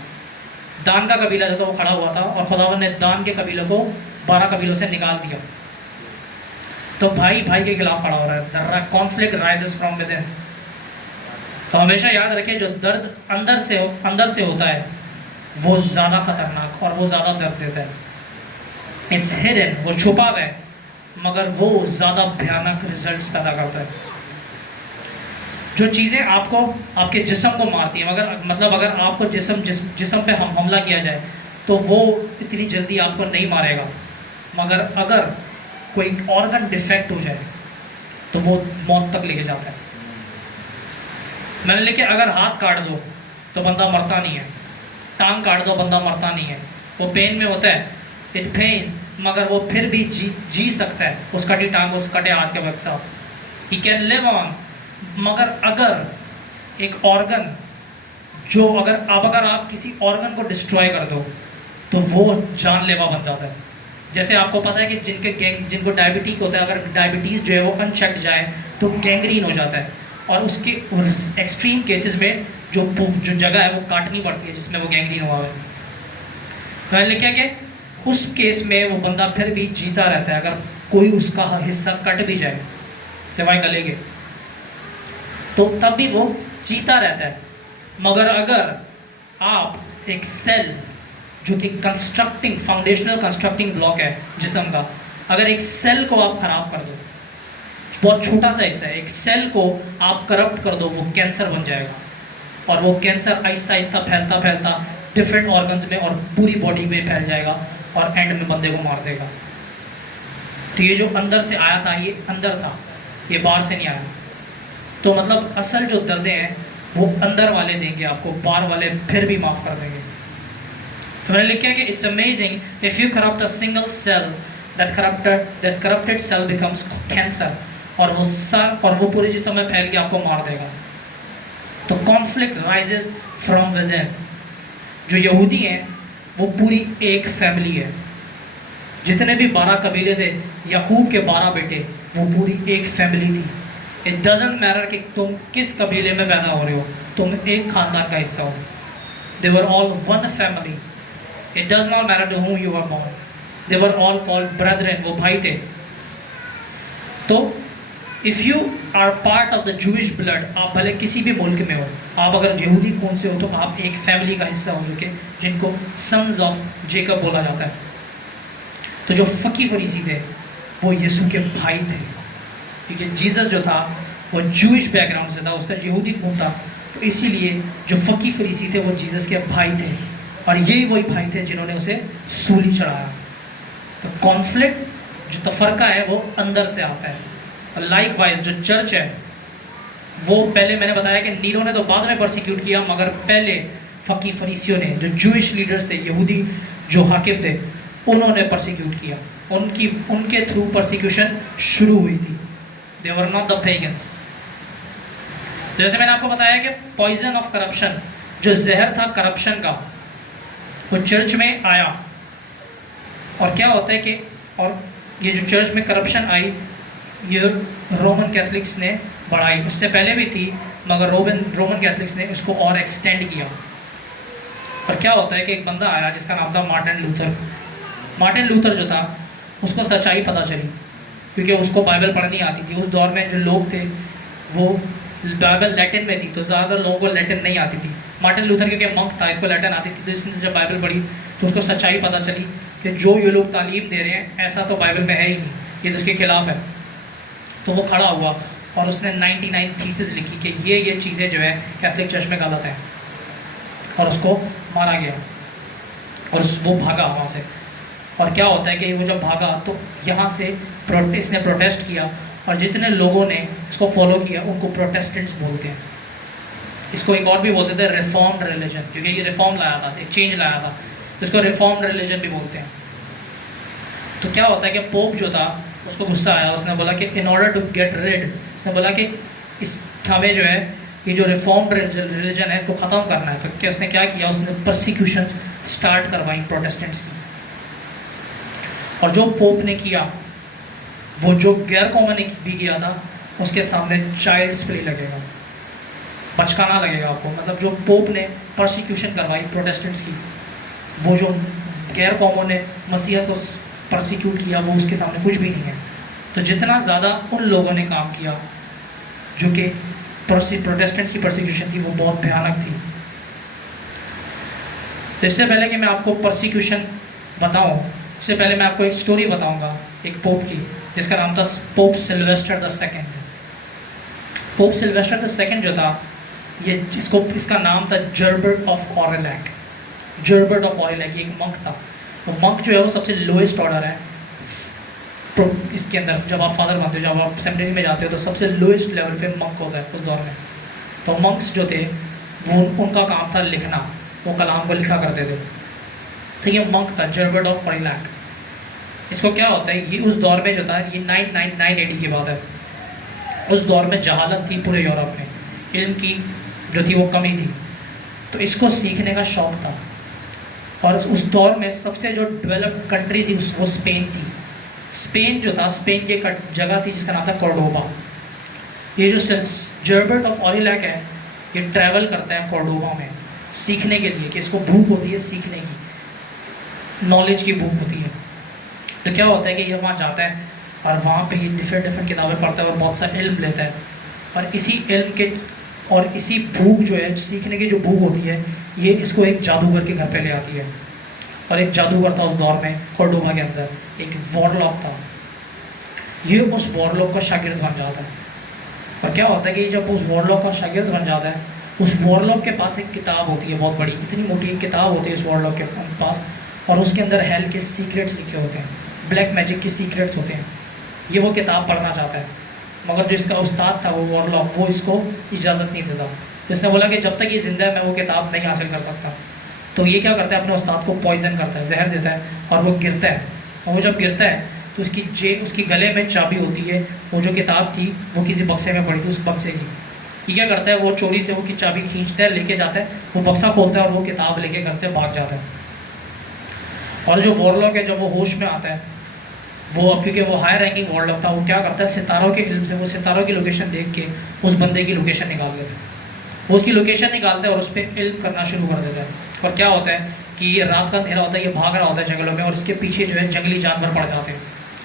दान का कबीला जो था वो खड़ा हुआ था, और खुदावंद ने दान के कबीलों को 12 कबीलों से निकाल दिया। तो भाई भाई के खिलाफ खड़ा हो रहा है। Conflict rises from with in. तो हमेशा याद रखें, जो दर्द अंदर से होता है वो ज़्यादा खतरनाक और वो ज़्यादा दर्द देता है। इट्स हिडन, वो छुपा हुआ है, मगर वो ज़्यादा भयानक रिजल्ट्स पैदा करता है। जो चीज़ें आपको आपके जिस्म को मारती हैं, मतलब अगर आपको जिस्म पे हमला किया जाए तो वो इतनी जल्दी आपको नहीं मारेगा, मगर अगर कोई ऑर्गन डिफेक्ट हो जाए तो वो मौत तक लेके जाता है। मैंने लिखा अगर हाथ काट दो तो बंदा मरता नहीं है, टांग काट दो बंदा मरता नहीं है, वो पेन में होता है, इट पेन्स, मगर वो फिर भी जी सकता है, उस कटी टांग उस कटे हाथ के वक्त साथ ही कैन लिव ऑन। मगर अगर एक ऑर्गन जो अगर आप किसी ऑर्गन को डिस्ट्रॉय कर दो तो वो जानलेवा बन जाता है। जैसे आपको पता है कि जिनको डायबिटीज होता है, अगर डायबिटीज़ जो है वो अनचेक्ड जाए तो गैंग्रीन हो जाता है, और उसके एक्सट्रीम केसेस में जो जगह है वो काटनी पड़ती है जिसमें वो गैंग्रीन हुआ है। तो मैंने क्या कि उस केस में वो बंदा फिर भी जीता रहता है, अगर कोई उसका हिस्सा कट भी जाए सिवाय गले के, तो तब भी वो जीता रहता है। मगर अगर आप एक सेल जो कि फाउंडेशनल कंस्ट्रक्टिंग ब्लॉक है जिस्म का, अगर एक सेल को आप खराब कर दो, बहुत छोटा सा हिस्सा है, एक सेल को आप करप्ट कर दो, वो कैंसर बन जाएगा, और वो कैंसर आहिस्ता आहिस्ता फैलता फैलता डिफरेंट ऑर्गन्स में और पूरी बॉडी में फैल जाएगा, और एंड में बंदे को मार देगा। तो ये जो अंदर से आया था ये अंदर था, ये बाहर से नहीं आया। तो मतलब असल जो दर्दें हैं वो अंदर वाले देंगे आपको, बाहर वाले फिर भी माफ़ कर देंगे। तो मैंने लिखा है कि it's amazing if you corrupt a single cell, that corrupted cell becomes cancer, और वो पूरे जिस्म में फैल के आपको मार देगा। तो conflict rises from with in. जो यहूदी हैं वो पूरी एक फैमिली है। जितने भी 12 कबीले थे, याकूब के 12 बेटे, वो पूरी एक फैमिली थी। इट डजंट मैटर कि तुम किस कबीले में पैदा हो रहे हो, तुम एक खानदान का हिस्सा हो। They were all one family. It does not matter to whom you are born, they were all called brethren, वो भाई थे। तो if you are part of the Jewish blood, आप भले किसी भी मुल्क में हो, आप अगर यहूदी खून से हो तो आप एक फैमिली का हिस्सा हो, जो कि जिनको सन्स ऑफ जेकब बोला जाता है। तो जो फ़की फरीसी थे वो यीशु के भाई थे, क्योंकि जीसस जो था वो जूइश बैकग्राउंड से था, उसका यहूदी खून था, तो इसीलिए जो फ़की फरीसी थे वो जीसस के भाई थे, और यही वही भाई थे जिन्होंने उसे सूली चढ़ाया। तो कॉन्फ्लिक्ट जो तफरका है वो अंदर से आता है। लाइक वाइज जो चर्च है वो, पहले मैंने बताया कि नीरो ने तो बाद में परसिक्यूट किया, मगर पहले फ़की फरीसियों ने, जो जूइश लीडर्स थे, यहूदी जो हाकिम थे, उन्होंने परसिक्यूट किया। उनके थ्रू परसिक्यूशन शुरू हुई थी। दे वर नॉट द पेगन्स। जैसे मैंने आपको बताया कि पॉइजन ऑफ करप्शन, जो जहर था करप्शन का, वो चर्च में आया। और क्या होता है कि और ये जो चर्च में करप्शन आई, ये रोमन कैथलिक्स ने बढ़ाई। उससे पहले भी थी, मगर रोमन कैथलिक्स ने इसको और एक्सटेंड किया। और क्या होता है कि एक बंदा आया जिसका नाम था मार्टिन लूथर जो था, उसको सच्चाई पता चली, क्योंकि उसको बाइबल पढ़नी आती थी। उस दौर में जो लोग थे वो बाइबल लैटिन में थी, तो ज़्यादातर लोगों को लैटिन नहीं आती थी। मार्टिन लूथर क्योंकि मंक था, इसको लैटिन आती थी, तो इसने जब बाइबल पढ़ी तो उसको सच्चाई पता चली कि जो ये लोग तालीम दे रहे हैं ऐसा तो बाइबल में है ही नहीं, ये तो उसके खिलाफ है। तो वो खड़ा हुआ और उसने 99 थीसिस लिखी कि ये चीज़ें जो है कैथलिक चर्च में गलत हैं, और उसको मारा गया, और वो भागा वहाँ से। और क्या होता है कि वो जब भागा तो यहाँ से इसने प्रोटेस्ट किया, और जितने लोगों ने इसको फॉलो किया उनको प्रोटेस्टेंट्स बोलते हैं। इसको एक और भी बोलते थे रिफॉर्म्ड रिलीजन, क्योंकि ये रिफॉर्म लाया था, एक चेंज लाया था, तो इसको रिफॉर्म्ड रिलीजन भी बोलते हैं। तो क्या होता है कि पोप जो था उसको गुस्सा आया, उसने बोला कि in order to get rid, उसने बोला कि इस हमें जो है ये जो रिफॉर्म्ड रिलीजन है इसको ख़त्म करना है। तो क्या उसने क्या किया, उसने परसिक्यूशंस स्टार्ट करवाई प्रोटेस्टेंट्स की। और जो पोप ने किया वो जो गैर कौमों ने भी किया था, उसके सामने चाइल्ड्स प्ले लगेगा, बचकाना लगेगा आपको। मतलब जो पोप ने परसिक्यूशन करवाई प्रोटेस्टेंट्स की, वो जो गैर कौमों ने मसीहत को परसिक्यूट किया, वो उसके सामने कुछ भी नहीं है। तो जितना ज़्यादा उन लोगों ने काम किया जो कि प्रोटेस्टेंट्स की परसिक्यूशन थी, वो बहुत भयानक थी। इससे पहले कि मैं आपको परसिक्यूशन बताऊं, उससे पहले मैं आपको एक स्टोरी बताऊंगा एक पोप की, जिसका नाम था pope Sylvester the second. Pope Sylvester the second जो था, ये इसका नाम था जर्बर्ट ऑफ ऑरेलैक। जर्बर्ट ऑफ ऑरेलैक एक मंक था। तो मंक जो है वो सबसे लोएस्ट ऑर्डर है इसके अंदर। जब आप फादर बनते हो, जब आप सेमिनरी में जाते हो, तो सबसे लोएस्ट लेवल पे मंक होता है उस दौर में। तो मंक्स जो थे वो उनका काम था लिखना, वो कलाम को लिखा करते थे। तो ये मंक था जर्बर्ट ऑफ ऑरेलैक। इसको क्या होता है, ये उस दौर में जो था, ये 999 AD की बात है। उस दौर में जहालत थी पूरे यूरोप में, इल्म की जो थी वो कमी थी। तो इसको सीखने का शौक़ था। और उस दौर में सबसे जो डेवलप्ड कंट्री थी वो स्पेन थी। स्पेन जो था, स्पेन की एक जगह थी जिसका नाम था कॉर्डोबा। ये जो जर्बर्ट ऑफ ऑरेलैक है, ये ट्रैवल करता है कॉर्डोबा में सीखने के लिए, कि इसको भूख होती है सीखने की, नॉलेज की भूख होती है। तो क्या होता है कि ये वहाँ जाता है और वहाँ पे ये डिफरेंट किताबें पढ़ता है और बहुत सा इल्म लेता है। और इसी इल्म के और इसी भूख जो है, सीखने की जो भूख होती है, ये इसको एक जादूगर के घर पे ले आती है। और एक जादूगर था उस दौर में कॉर्डोबा के अंदर, एक वॉरलॉक था। ये उस वॉरलॉक का शागिर्द बन जाता है। और क्या होता है कि जब उस वॉरलॉक का शागिर्द बन जाता है, उस वॉरलॉक के पास एक किताब होती है, बहुत बड़ी, इतनी मोटी एक किताब होती है उस वॉरलॉक के पास, और उसके अंदर हेल के सीक्रेट्स लिखे होते हैं, ब्लैक मैजिक के सीक्रेट्स होते हैं। ये वो किताब पढ़ना चाहता है, मगर जो इसका उस्ताद था वो वॉरलॉक, वो इसको इजाज़त नहीं देता। तो इसने बोला कि जब तक ये ज़िंदा है मैं वो किताब नहीं हासिल कर सकता। तो ये क्या करता है, अपने उस्ताद को पॉइजन करता है, जहर देता है, और वो गिरता है। और वो जब गिरता है तो उसकी गले में चाबी होती है। वो जो किताब थी वो किसी बक्से में पड़ी थी, उस बक्से की। ये क्या करता है, वो चोरी से वो की चाबी खींचता है, लेके जाता है, वो बक्सा खोलता है और वो किताब लेके घर से भाग जाता है। और जो वॉरलॉक है, जब वो होश में आता है, वो अब क्योंकि वो हाई रैंकिंग वॉरलॉक था, वो क्या करता है, सितारों के इल्म से वो सितारों की लोकेशन देख के उस बंदे की लोकेशन निकाल देता है। वो उसकी लोकेशन निकालता है और उस पर इल्म करना शुरू कर देता है। और क्या होता है कि ये रात का अंधेरा होता है, ये भाग रहा होता है जंगलों में, और इसके पीछे जो है जंगली जानवर पड़ जाते हैं।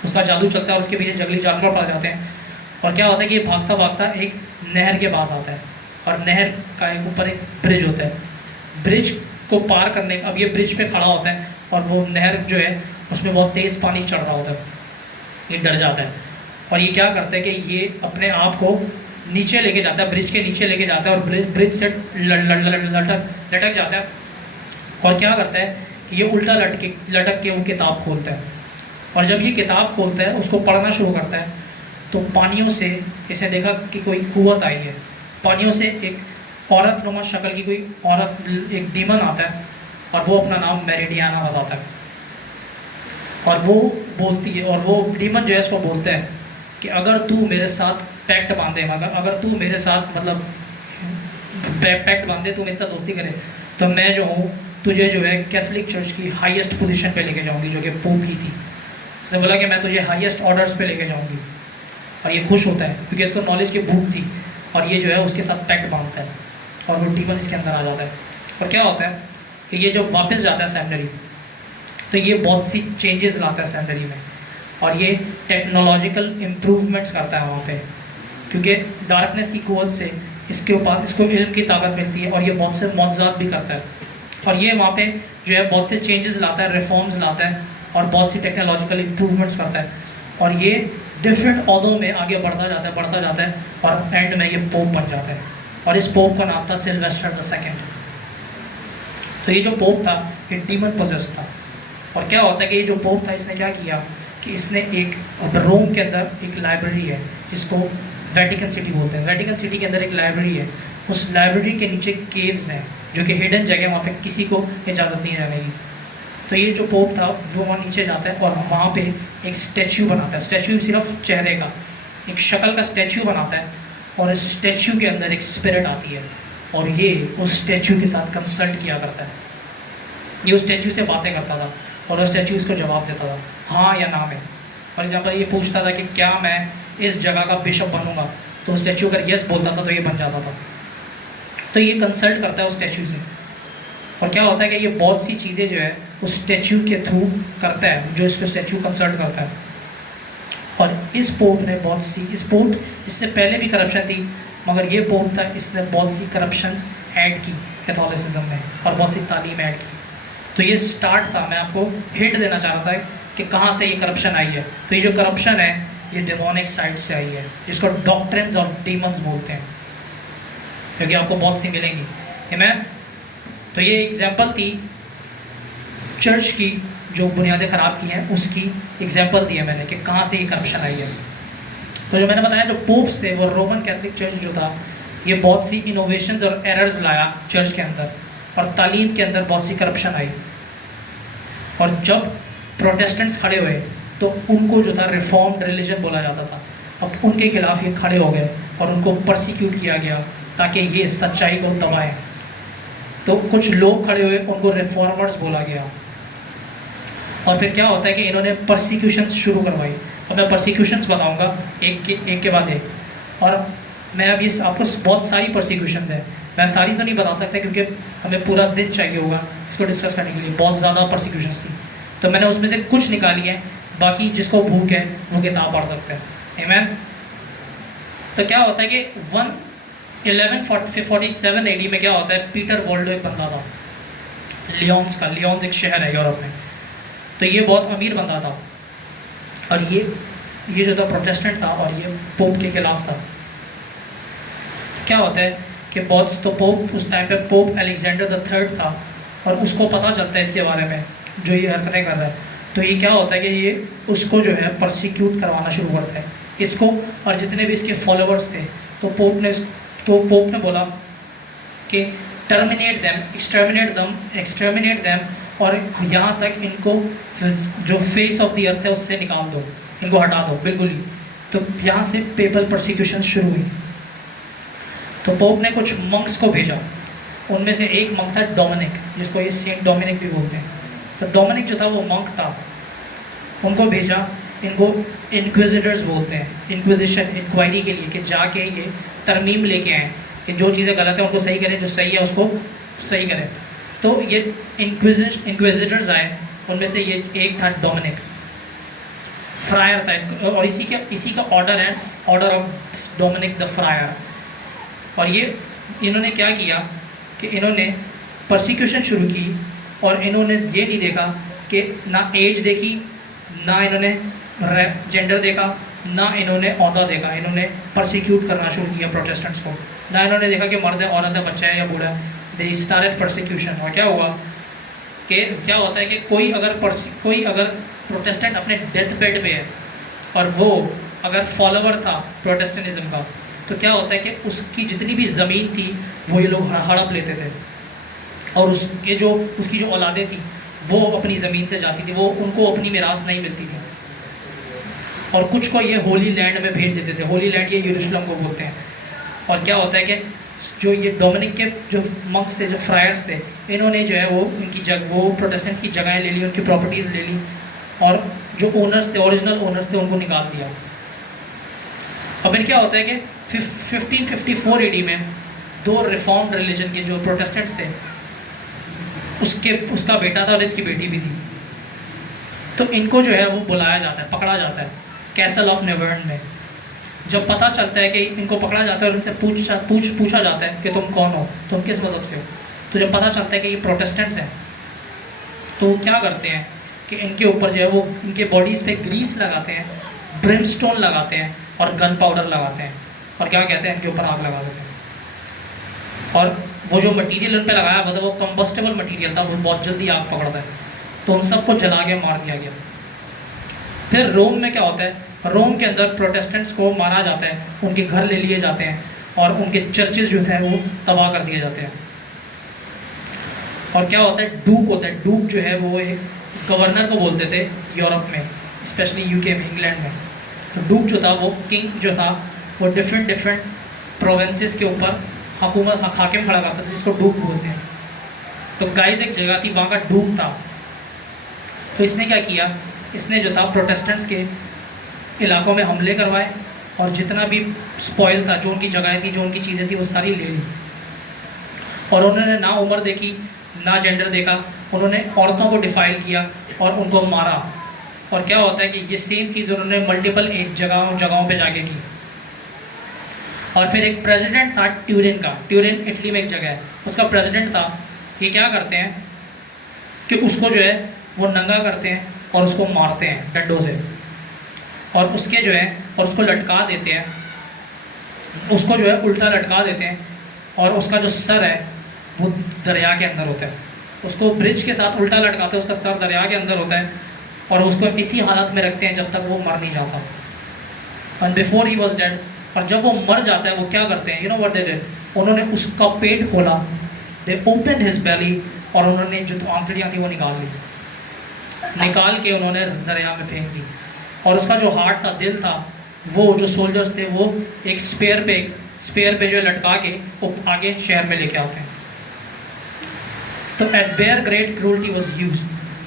उसका जादू चलता है और उसके पीछे जंगली जानवर पड़ जाते हैं। और क्या होता है कि ये भागता भागता एक नहर के पास आता है, और नहर का एक ऊपर एक ब्रिज होता है। ब्रिज को पार करने, अब ये ब्रिज पे खड़ा होता है और वो नहर जो है उसमें बहुत तेज़ पानी चढ़ रहा होता है। ये डर जाता है और ये क्या करता है कि ये अपने आप को नीचे लेके जाता है, ब्रिज के नीचे लेके जाता है, और ब्रिज से लटक जाता है। और क्या करता है कि ये उल्टा लटक के वो किताब खोलता है। और जब ये किताब खोलता है, उसको पढ़ना शुरू करता है, तो पानियों से इसे देखा कि कोई कुव्वत आई है। पानियों से एक औरत नुमा शक्ल की कोई औरत, एक डीमन आता है, और वो अपना नाम मेरिडियाना बताता है। और वो बोलती है, और वो डीमन जो है इसको बोलता है कि अगर तू मेरे साथ पैक्ट बांधे, अगर तू मेरे साथ मतलब पैक्ट बांधे, तू मेरे साथ दोस्ती करे, तो मैं जो हूँ तुझे जो है कैथोलिक चर्च की हाईएस्ट पोजीशन पे लेके जाऊँगी, जो कि पोप की थी। उसने बोला कि मैं तुझे हाईएस्ट ऑर्डर्स पे लेके जाऊँगी। और ये खुश होता है क्योंकि इसको नॉलेज की भूख थी, और ये जो है उसके साथ पैक्ट बांधता है, और वो डीमन इसके अंदर आ जाता है। और क्या होता है कि ये जब वापस जाता है सेमिनरी, तो ये बहुत सी चेंजेस लाता है सेमिनरी में, और ये टेक्नोलॉजिकल इम्प्रूवमेंट्स करता है वहाँ पे, क्योंकि डार्कनेस की कुव्वत से इसके ऊपर इसको इल्म की ताकत मिलती है, और ये बहुत से मौजज़ात भी करता है। और ये वहाँ पे जो है बहुत से चेंजेस लाता है, रिफॉर्म्स लाता है, और बहुत सी टेक्नोलॉजिकल इम्प्रूवमेंट्स करता है। और ये डिफरेंट औहदों में आगे बढ़ता जाता है, और एंड में ये पोप बन जाता है। और इस पोप का नाम था सिल्वेस्टर द सेकंड। तो ये जो पोप था ये डीमन पोजेस था। और क्या होता है कि ये जो पोप था, इसने क्या किया कि इसने एक रोम के अंदर एक लाइब्रेरी है जिसको वेटिकन सिटी बोलते हैं। वेटिकन सिटी के अंदर एक लाइब्रेरी है उस लाइब्रेरी के नीचे केव्स हैं जो कि हिडन जगह, वहाँ पे किसी को इजाज़त नहीं जाने की। तो ये जो पोप था वो वहाँ नीचे जाता है और वहाँ पे एक स्टैचू बनाता है, स्टैचू सिर्फ चेहरे का, एक शक्ल का स्टैचू बनाता है, और इस स्टैचू के अंदर एक स्पिरिट आती है और ये उस स्टैचू के साथ कंसल्ट किया करता है। ये उस स्टैचू से बातें करता था और वो स्टैचू इसको जवाब देता था हाँ या ना में। फॉर एग्जांपल ये पूछता था कि क्या मैं इस जगह का बिशप बनूंगा, तो स्टैचू अगर यस बोलता था तो ये बन जाता था। तो ये कंसल्ट करता है उस स्टैचू से, और क्या होता है कि ये बहुत सी चीज़ें जो है उस स्टैचू के थ्रू करता है, जो इसको स्टैचू कंसल्ट करता है। और इस पोप ने बहुत सी, इस पोप इससे पहले भी करप्शन थी, मगर ये पोप था इसने बहुत सी करप्शंस ऐड की कैथोलिसिज्म में और बहुत सी तालीम ऐड की। तो ये स्टार्ट था, मैं आपको हिंट देना चाह रहा था कि कहाँ से ये करप्शन आई है। तो ये जो करप्शन है ये डेमोनिक साइड से आई है, जिसको डॉक्ट्रिन्स और डीमंस बोलते हैं, क्योंकि आपको बहुत सी मिलेंगी। आमीन। तो ये एग्जाम्पल थी चर्च की जो बुनियादें ख़राब की हैं, उसकी एग्जाम्पल दी है मैंने कि कहाँ से ये करप्शन आई है। तो जो मैंने बताया जो पोप्स थे वो रोमन कैथलिक चर्च जो था ये बहुत सी इनोवेशंस और एरर्स लाया चर्च के अंदर, और तालीम के अंदर बहुत सी करप्शन आई। और जब प्रोटेस्टेंट्स खड़े हुए तो उनको जो था रिफॉर्म्ड रिलीजन बोला जाता था, अब उनके खिलाफ ये खड़े हो गए और उनको परसिक्यूट किया गया ताकि ये सच्चाई को दबाएं। तो कुछ लोग खड़े हुए, उनको रिफॉर्मर्स बोला गया। और फिर क्या होता है कि इन्होंने परसिक्यूशंस शुरू करवाई। अब मैं परसिक्यूशंस बताऊंगा एक के बाद एक, और मैं अब ये आपको बहुत सारी परसिक्यूशंस हैं, मैं सारी तो नहीं बता सकता क्योंकि हमें पूरा दिन चाहिए होगा इसको डिस्कस करने के लिए, बहुत ज़्यादा परसिक्यूशंस थी। तो मैंने उसमें से कुछ निकाली है, बाकी जिसको भूख है वो किताब पढ़ सकते हैं। आमीन। तो क्या होता है कि 1147 AD में क्या होता है, पीटर वोल्डो एक बंदा था लियोन्स का, लियोन्स एक शहर है यूरोप में। तो ये बहुत अमीर बंदा था और ये जो था प्रोटेस्टेंट था और ये पोप के खिलाफ था। तो क्या होता है कि बहुत, तो पोप उस टाइम पे पोप अलेक्जेंडर द थर्ड था और उसको पता चलता है इसके बारे में जो ये हरकतें कर रहा है। तो ये क्या होता है कि ये उसको जो है परसिक्यूट करवाना शुरू करता है इसको और जितने भी इसके फॉलोअर्स थे। तो पोप ने बोला कि टर्मिनेट देम, एक्सटर्मिनेट देम, और यहाँ तक इनको जो फेस ऑफ द अर्थ है उससे निकाल दो, इनको हटा दो बिल्कुल ही। तो यहाँ से पेपल परसिक्यूशन शुरू हुई। तो पोप ने कुछ मंक्स को भेजा, उनमें से एक मंक था डोमिनिक, जिसको ये सेंट डोमिनिक भी बोलते हैं। तो डोमिनिक जो था वो मंक था, उनको भेजा, इनको इंक्विजिटर्स बोलते हैं, इंक्विजिशन इंक्वायरी के लिए कि जाके ये तरमीम लेके आएँ कि जो चीज़ें गलत है उनको सही करें, जो सही है उसको सही करें। तो ये इंक्विजिटर्स आए, उनमें से ये एक था डोमिनिक, फ्रायर था, और इसी का ऑर्डर है order of Dominic the friar. और इन्होंने क्या किया कि इन्होंने परसिक्यूशन शुरू की और इन्होंने ये नहीं देखा कि ना एज देखी, ना इन्होंने जेंडर देखा, ना इन्होंने औहदा देखा, इन्होंने परसिक्यूट करना शुरू किया प्रोटेस्टेंट्स को। ना इन्होंने देखा कि मर्द है, औरत है, बच्चा है या बूढ़ा है। They started persecution. और क्या हुआ कि क्या होता है कि कोई अगर प्रोटेस्टेंट अपने डेथ बेड पे है और वो अगर फॉलोवर था प्रोटेस्टेंटिज्म का, तो क्या होता है कि उसकी जितनी भी ज़मीन थी वो ये लोग हड़प लेते थे, और उसकी जो औलादें थी वो अपनी ज़मीन से जाती थी, वो उनको अपनी मिरास नहीं मिलती थी। और कुछ को ये होली लैंड में भेज देते थे, होली लैंड ये यरूशलेम को बोलते हैं। और क्या होता है कि जो ये डोमिनिक के जो मंक्स थे, जो फ्रायर्स थे, इन्होंने जो है वो प्रोटेस्टेंट्स की जगहें ले ली, उनकी प्रॉपर्टीज़ ले ली, और जो ओनर्स थे, ओरिजिनल ओनर्स थे, उनको निकाल दिया। और फिर क्या होता है कि 1554 AD में दो रिफॉर्म्ड रिलीजन के जो प्रोटेस्टेंट्स थे, उसका बेटा था और इसकी बेटी भी थी। तो इनको जो है वो बुलाया जाता है, पकड़ा जाता है कैसल ऑफ नेवर्न में। जब पता चलता है कि इनको पकड़ा जाता है और इनसे पूछा जाता है कि तुम कौन हो, तुम किस मज़हब से हो, तो जब पता चलता है कि ये प्रोटेस्टेंट्स हैं, तो वो क्या करते हैं कि इनके ऊपर जो है वो इनके बॉडीज़ पे ग्रीस लगाते हैं, ब्रिमस्टोन लगाते हैं और गन पाउडर लगाते हैं, और क्या कहते हैं इनके ऊपर आग लगा देते हैं। और वो जो मटीरियल उन पर लगाया हुआ था वो कंबस्टेबल मटीरियल था, वो बहुत जल्दी आग पकड़ता है। तो उन सबको जला के मार दिया गया। फिर रोम में क्या होता है, रोम के अंदर प्रोटेस्टेंट्स को मारा जाता है, उनके घर ले लिए जाते हैं और उनके चर्चेज जो थे वो तबाह कर दिए जाते हैं। और क्या होता है, डूक होता है। डूक जो है वो एक गवर्नर को बोलते थे यूरोप में, स्पेशली यूके में, इंग्लैंड में। तो डूक जो था वो किंग जो था वो डिफरेंट डिफरेंट प्रोविंसेस के ऊपर हुकूमत हाकिम खड़ा करता था, जिसको डूक बोलते हैं। तो गाइस एक जगह थी, वहाँ का डूक था। तो इसने क्या किया, इसने जो था प्रोटेस्टेंट्स के इलाकों में हमले करवाए और जितना भी स्पॉइल था, जो उनकी जगह थी, जो उनकी चीज़ें थी, वो सारी ले ली। और उन्होंने ना उम्र देखी ना जेंडर देखा, उन्होंने औरतों को डिफाइल किया और उनको मारा। और क्या होता है कि ये सेम चीज़ उन्होंने मल्टीपल एक जगहों पे जाके की। और फिर एक प्रेसिडेंट था ट्यूरिन का, ट्यूरिन इटली में एक जगह है, उसका प्रेसिडेंट था। ये क्या करते हैं कि उसको जो है वो नंगा करते हैं और उसको मारते हैं डंडों से, और उसके जो है और उसको लटका देते हैं, उसको जो है उल्टा लटका देते हैं, और उसका जो सर है वो दरिया के अंदर होता है। उसको ब्रिज के साथ उल्टा लटकाते हैं, उसका सर दरिया के अंदर होता है, और उसको इसी हालत में रखते हैं जब तक वो मर नहीं जाता। And before he was dead, और जब वो मर जाता है वो क्या करते हैं, you know what they did, उन्होंने उसका पेट खोला, दे ओपन हिज बेली, और उन्होंने जो आंतड़ियाँ थी वो निकाल के उन्होंने दरिया में फेंक दी। और उसका जो हार्ट था, दिल था, वो जो सोल्जर्स थे वो एक स्पेयर पे जो लटका के वो आगे शहर में लेके आते हैं। तो at bare great cruelty was use.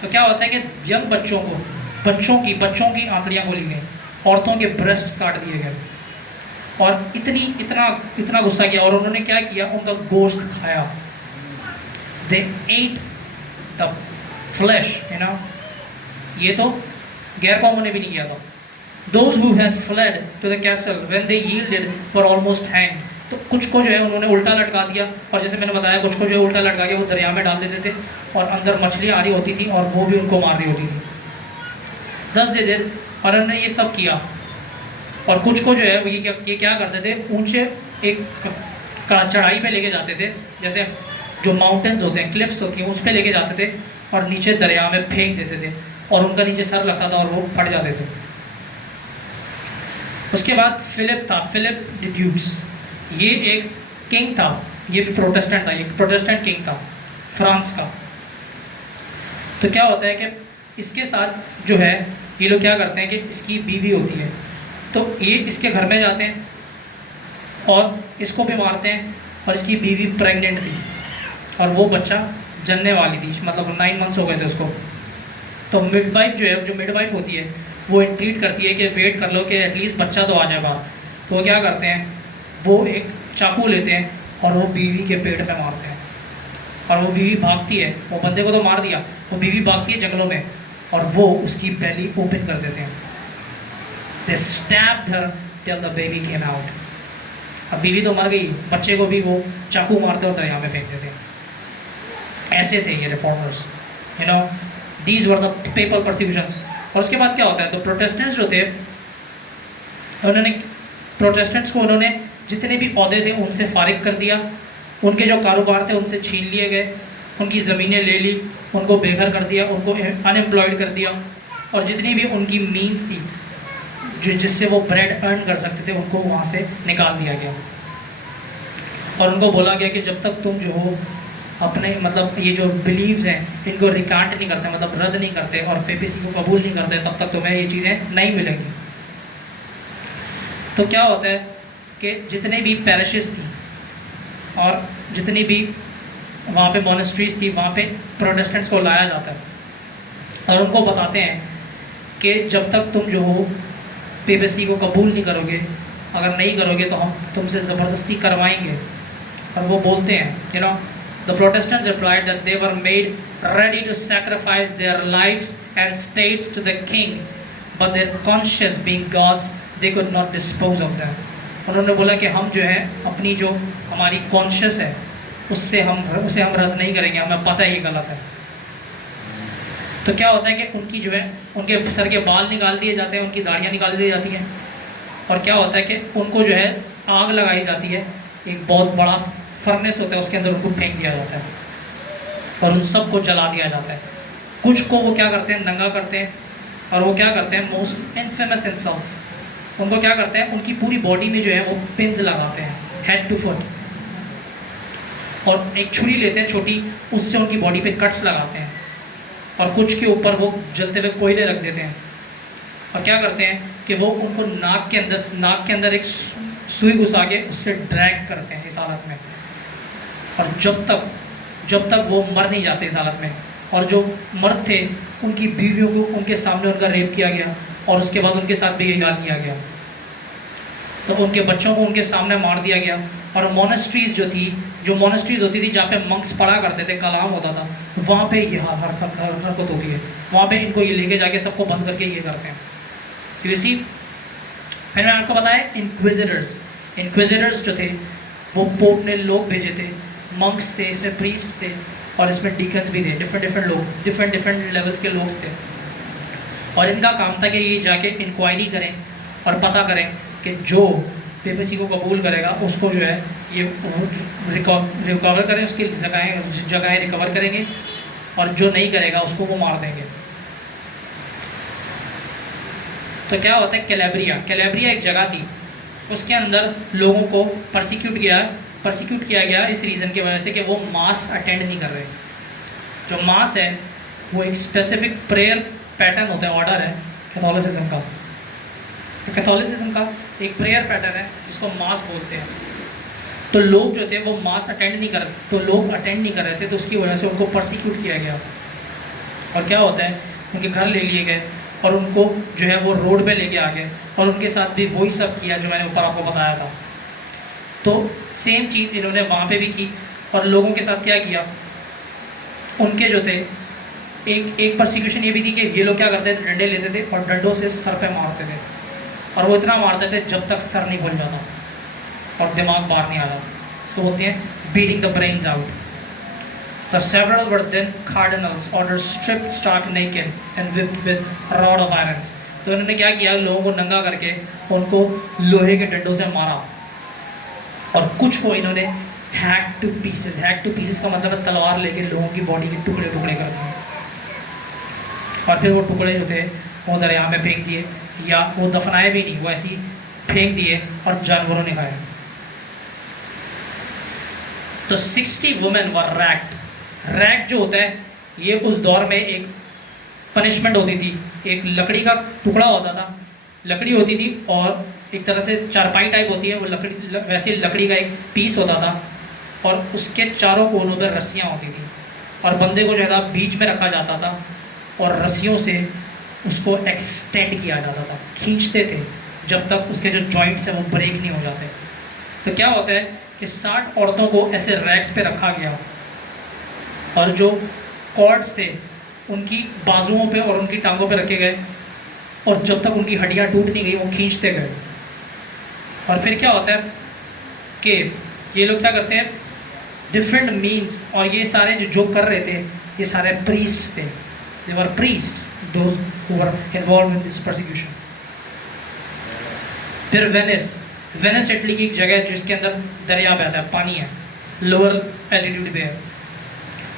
तो क्या होता है कि यंग बच्चों की आंतड़ियाँ खोली गई, औरतों के ब्रेस्ट काट दिए गए, और इतना गुस्सा किया, और उन्होंने क्या किया, उनका गोश्त खाया। They ate the flesh, you know, ये तो गैर कौमों ने भी नहीं किया था। Those who had fled to the castle when they yielded were almost hanged। तो कुछ को जो है उन्होंने उल्टा लटका दिया, और जैसे मैंने बताया कुछ को जो है उल्टा लटका के वो दरिया में डाल देते थे, और अंदर मछलियाँ आ रही होती थी और वो भी उनको मार रही होती थी। 10 दे दे, और उन्होंने ये सब किया। और कुछ को जो है ये क्या करते थे, ऊंचे एक चढ़ाई पे लेके जाते थे, जैसे जो माउंटेन्स होते हैं, क्लिफ्स होती हैं, उस पर लेके जाते थे और नीचे दरिया में फेंक देते थे, और उनका नीचे सर लगता था और वो फट जाते थे। उसके बाद फिलिप था, फिलिप द ड्यूक्स, ये एक किंग था, ये भी प्रोटेस्टेंट था, ये प्रोटेस्टेंट किंग था फ्रांस का। तो क्या होता है कि इसके साथ जो है ये लोग क्या करते हैं कि इसकी बीवी होती है, तो ये इसके घर में जाते हैं और इसको भी मारते हैं, और इसकी बीवी प्रेग्नेंट थी और वो बच्चा जन्ने वाली थी, मतलब 9 मंथ्स हो गए थे उसको। तो मिडवाइफ जो है, जो मिडवाइफ होती है, वो इंट्रीट करती है कि वेट कर लो कि एटलीस्ट बच्चा तो आ जाए बाहर। तो वो क्या करते हैं, वो एक चाकू लेते हैं और वो बीवी के पेट पे मारते हैं, और वो बीवी भागती है, वो बंदे को तो मार दिया, वो बीवी भागती है जंगलों में, और वो उसकी बेली ओपन कर देते हैं। They stabbed her till the baby came out. अब बीवी तो मर गई, बच्चे को भी वो चाकू मारते और दरिया में फेंक देते हैं। ऐसे थे ये reformers, you know, these were the papal persecutions. और उसके बाद क्या होता है, तो प्रोटेस्टेंट्स जो थे, प्रोटेस्टेंट्स को उन्होंने जितने भी ओहदे थे उनसे फारिग कर दिया, उनके जो कारोबार थे उनसे छीन लिए गए, उनकी ज़मीनें ले ली, उनको बेघर कर दिया, उनको अनएम्प्लॉयड कर दिया, और जितनी भी उनकी मीन्स थी जो जिससे वो ब्रेड अर्न कर सकते थे, उनको वहाँ से निकाल दिया गया। और उनको बोला गया कि जब तक तुम जो हो अपने मतलब ये जो बिलीव्स हैं इनको रिकांट नहीं करते, मतलब रद्द नहीं करते, और पेपीसी को कबूल नहीं करते, तब तक तुम्हें ये चीज़ें नहीं मिलेंगी। तो क्या होता है कि जितने भी पैरिशेस थी और जितनी भी वहाँ पे मॉनेस्ट्रीज थी, वहाँ पे प्रोटेस्टेंट्स को लाया जाता है, और उनको बताते हैं कि जब तक तुम जो हो पेपीसी को कबूल नहीं करोगे, अगर नहीं करोगे तो हम तुमसे ज़बरदस्ती करवाएंगे। और वो बोलते हैं, you know, the Protestants replied that they were made ready to sacrifice their lives and states to the king, but their conscience being God's, they could not dispose of them। उन्होंने बोला कि हम जो है अपनी जो हमारी कॉन्शियस है उसे हम रद्द नहीं करेंगे, हमें पता है ये गलत है। तो क्या होता है कि उनकी जो है उनके सर के बाल निकाल दिए जाते हैं, उनकी दाढ़ियाँ निकाल दी जाती हैं, और क्या होता है कि उनको जो है आग लगाई जाती है, एक बहुत बड़ा फर्नेस होता है उसके अंदर उनको फेंक दिया जाता है, और उन सब को जला दिया जाता है। कुछ को वो क्या करते हैं, नंगा करते हैं, और वो क्या करते हैं, मोस्ट इनफेमस इंसल्ट्स, उनको क्या करते हैं, उनकी पूरी बॉडी में जो है वो पिन्स लगाते हैं, हेड टू फुट, और एक छुरी लेते हैं छोटी, उससे उनकी बॉडी पे कट्स लगाते हैं, और कुछ के ऊपर वो जलते हुए कोयले रख देते हैं, और क्या करते हैं कि वो उनको नाक के अंदर एक सुई घुसा के उससे ड्रैग करते हैं इस हालत में, और जब तक वो मर नहीं जाते इस हालत में। और जो मर्द थे उनकी बीवियों को उनके सामने उनका रेप किया गया, और उसके बाद उनके साथ भी यही हाल किया गया, तो उनके बच्चों को उनके सामने मार दिया गया। और जो मोनेस्ट्रीज होती थी जहाँ पे मंक्स पढ़ा करते थे, कलाम होता था, वहाँ पे ये हरकत होती है, वहाँ पे इनको ये लेके जाके सबको बंद करके ये करते हैं। इसी फिर मैंने आपको बताया इंक्विजिटर्स जो थे वो पोप ने लोग भेजे थे, मंक्स थे, इसमें प्रीस्ट थे, और इसमें डीकन्स भी थे, डिफरेंट लोग, डिफरेंट लेवल्स के लोग थे। और इनका काम था कि ये जाके इंक्वायरी करें और पता करें कि जो पेपेसी को कबूल करेगा उसको जो है ये रिकवर करें, उसकी जगहें रिकवर करेंगे, और जो नहीं करेगा उसको वो मार देंगे। तो क्या होता है, कैलेब्रिया एक जगह थी, उसके अंदर लोगों को परसिक्यूट किया गया इस रीज़न की वजह से कि वो मास अटेंड नहीं कर रहे। जो मास है वो एक स्पेसिफिक प्रेयर पैटर्न होता है, ऑर्डर है कैथोलिसिज्म का। तो कैथोलिसिज्म का एक प्रेयर पैटर्न है जिसको मास बोलते हैं। तो लोग जो थे वो मास अटेंड नहीं कर रहे थे, तो उसकी वजह से उनको परसिक्यूट किया गया। और क्या होता है, उनके घर ले लिए गए और उनको जो है वो रोड पे लेके आ गए, और उनके साथ भी वही सब किया जो मैंने ऊपर आपको बताया था। तो सेम चीज़ इन्होंने वहाँ पे भी की, और लोगों के साथ क्या किया, उनके जो थे एक परसिक्यूशन ये भी थी कि ये लोग क्या करते थे, डंडे लेते थे और डंडों से सर पे मारते थे, और वो इतना मारते थे जब तक सर नहीं खुल जाता और दिमाग बाहर नहीं आ जाता। इसको बोलते हैं beating the brains out. The several were then cardinals ordered stripped stark naked and whipped with rod of irons। तो इन्होंने क्या किया, लोगों को नंगा करके उनको लोहे के डंडों से मारा, और कुछ को इन्होंने हैक टू पीसेस का मतलब है तलवार लेके लोगों की बॉडी के टुकड़े कर दिए, और फिर वो टुकड़े जो थे वो दरिया में फेंक दिए, या वो दफनाए भी नहीं, वो ऐसे ही फेंक दिए और जानवरों ने खाए। तो 60 वुमेन वर रैक्ट जो होता है ये उस दौर में एक पनिशमेंट होती थी। एक लकड़ी का टुकड़ा होता था, लकड़ी होती थी, और एक तरह से चारपाई टाइप होती है वो लकड़ी, वैसे लकड़ी का एक पीस होता था, और उसके चारों कोनों पर रस्सियाँ होती थी, और बंदे को जो है बीच में रखा जाता था, और रस्सियों से उसको एक्सटेंड किया जाता था, खींचते थे जब तक उसके जो जॉइंट्स हैं वो ब्रेक नहीं हो जाते। तो क्या होता है कि 60 औरतों को ऐसे रैक्स पे रखा गया, और जो कॉर्ड्स थे उनकी बाजुओं पे और उनकी टांगों पे रखे गए, और जब तक उनकी हड्डियां टूट नहीं गई वो खींचते गए। और फिर क्या होता है कि ये लोग क्या करते हैं, डिफरेंट मीन्स, और ये सारे जो कर रहे थे ये सारे प्रीस्ट्स थे, they were priests those who were involved in this persecution. फिर वेनिस इटली की एक जगह है जिसके अंदर दरिया बहता है, पानी है, लोअर एल्टीट्यूड पे है।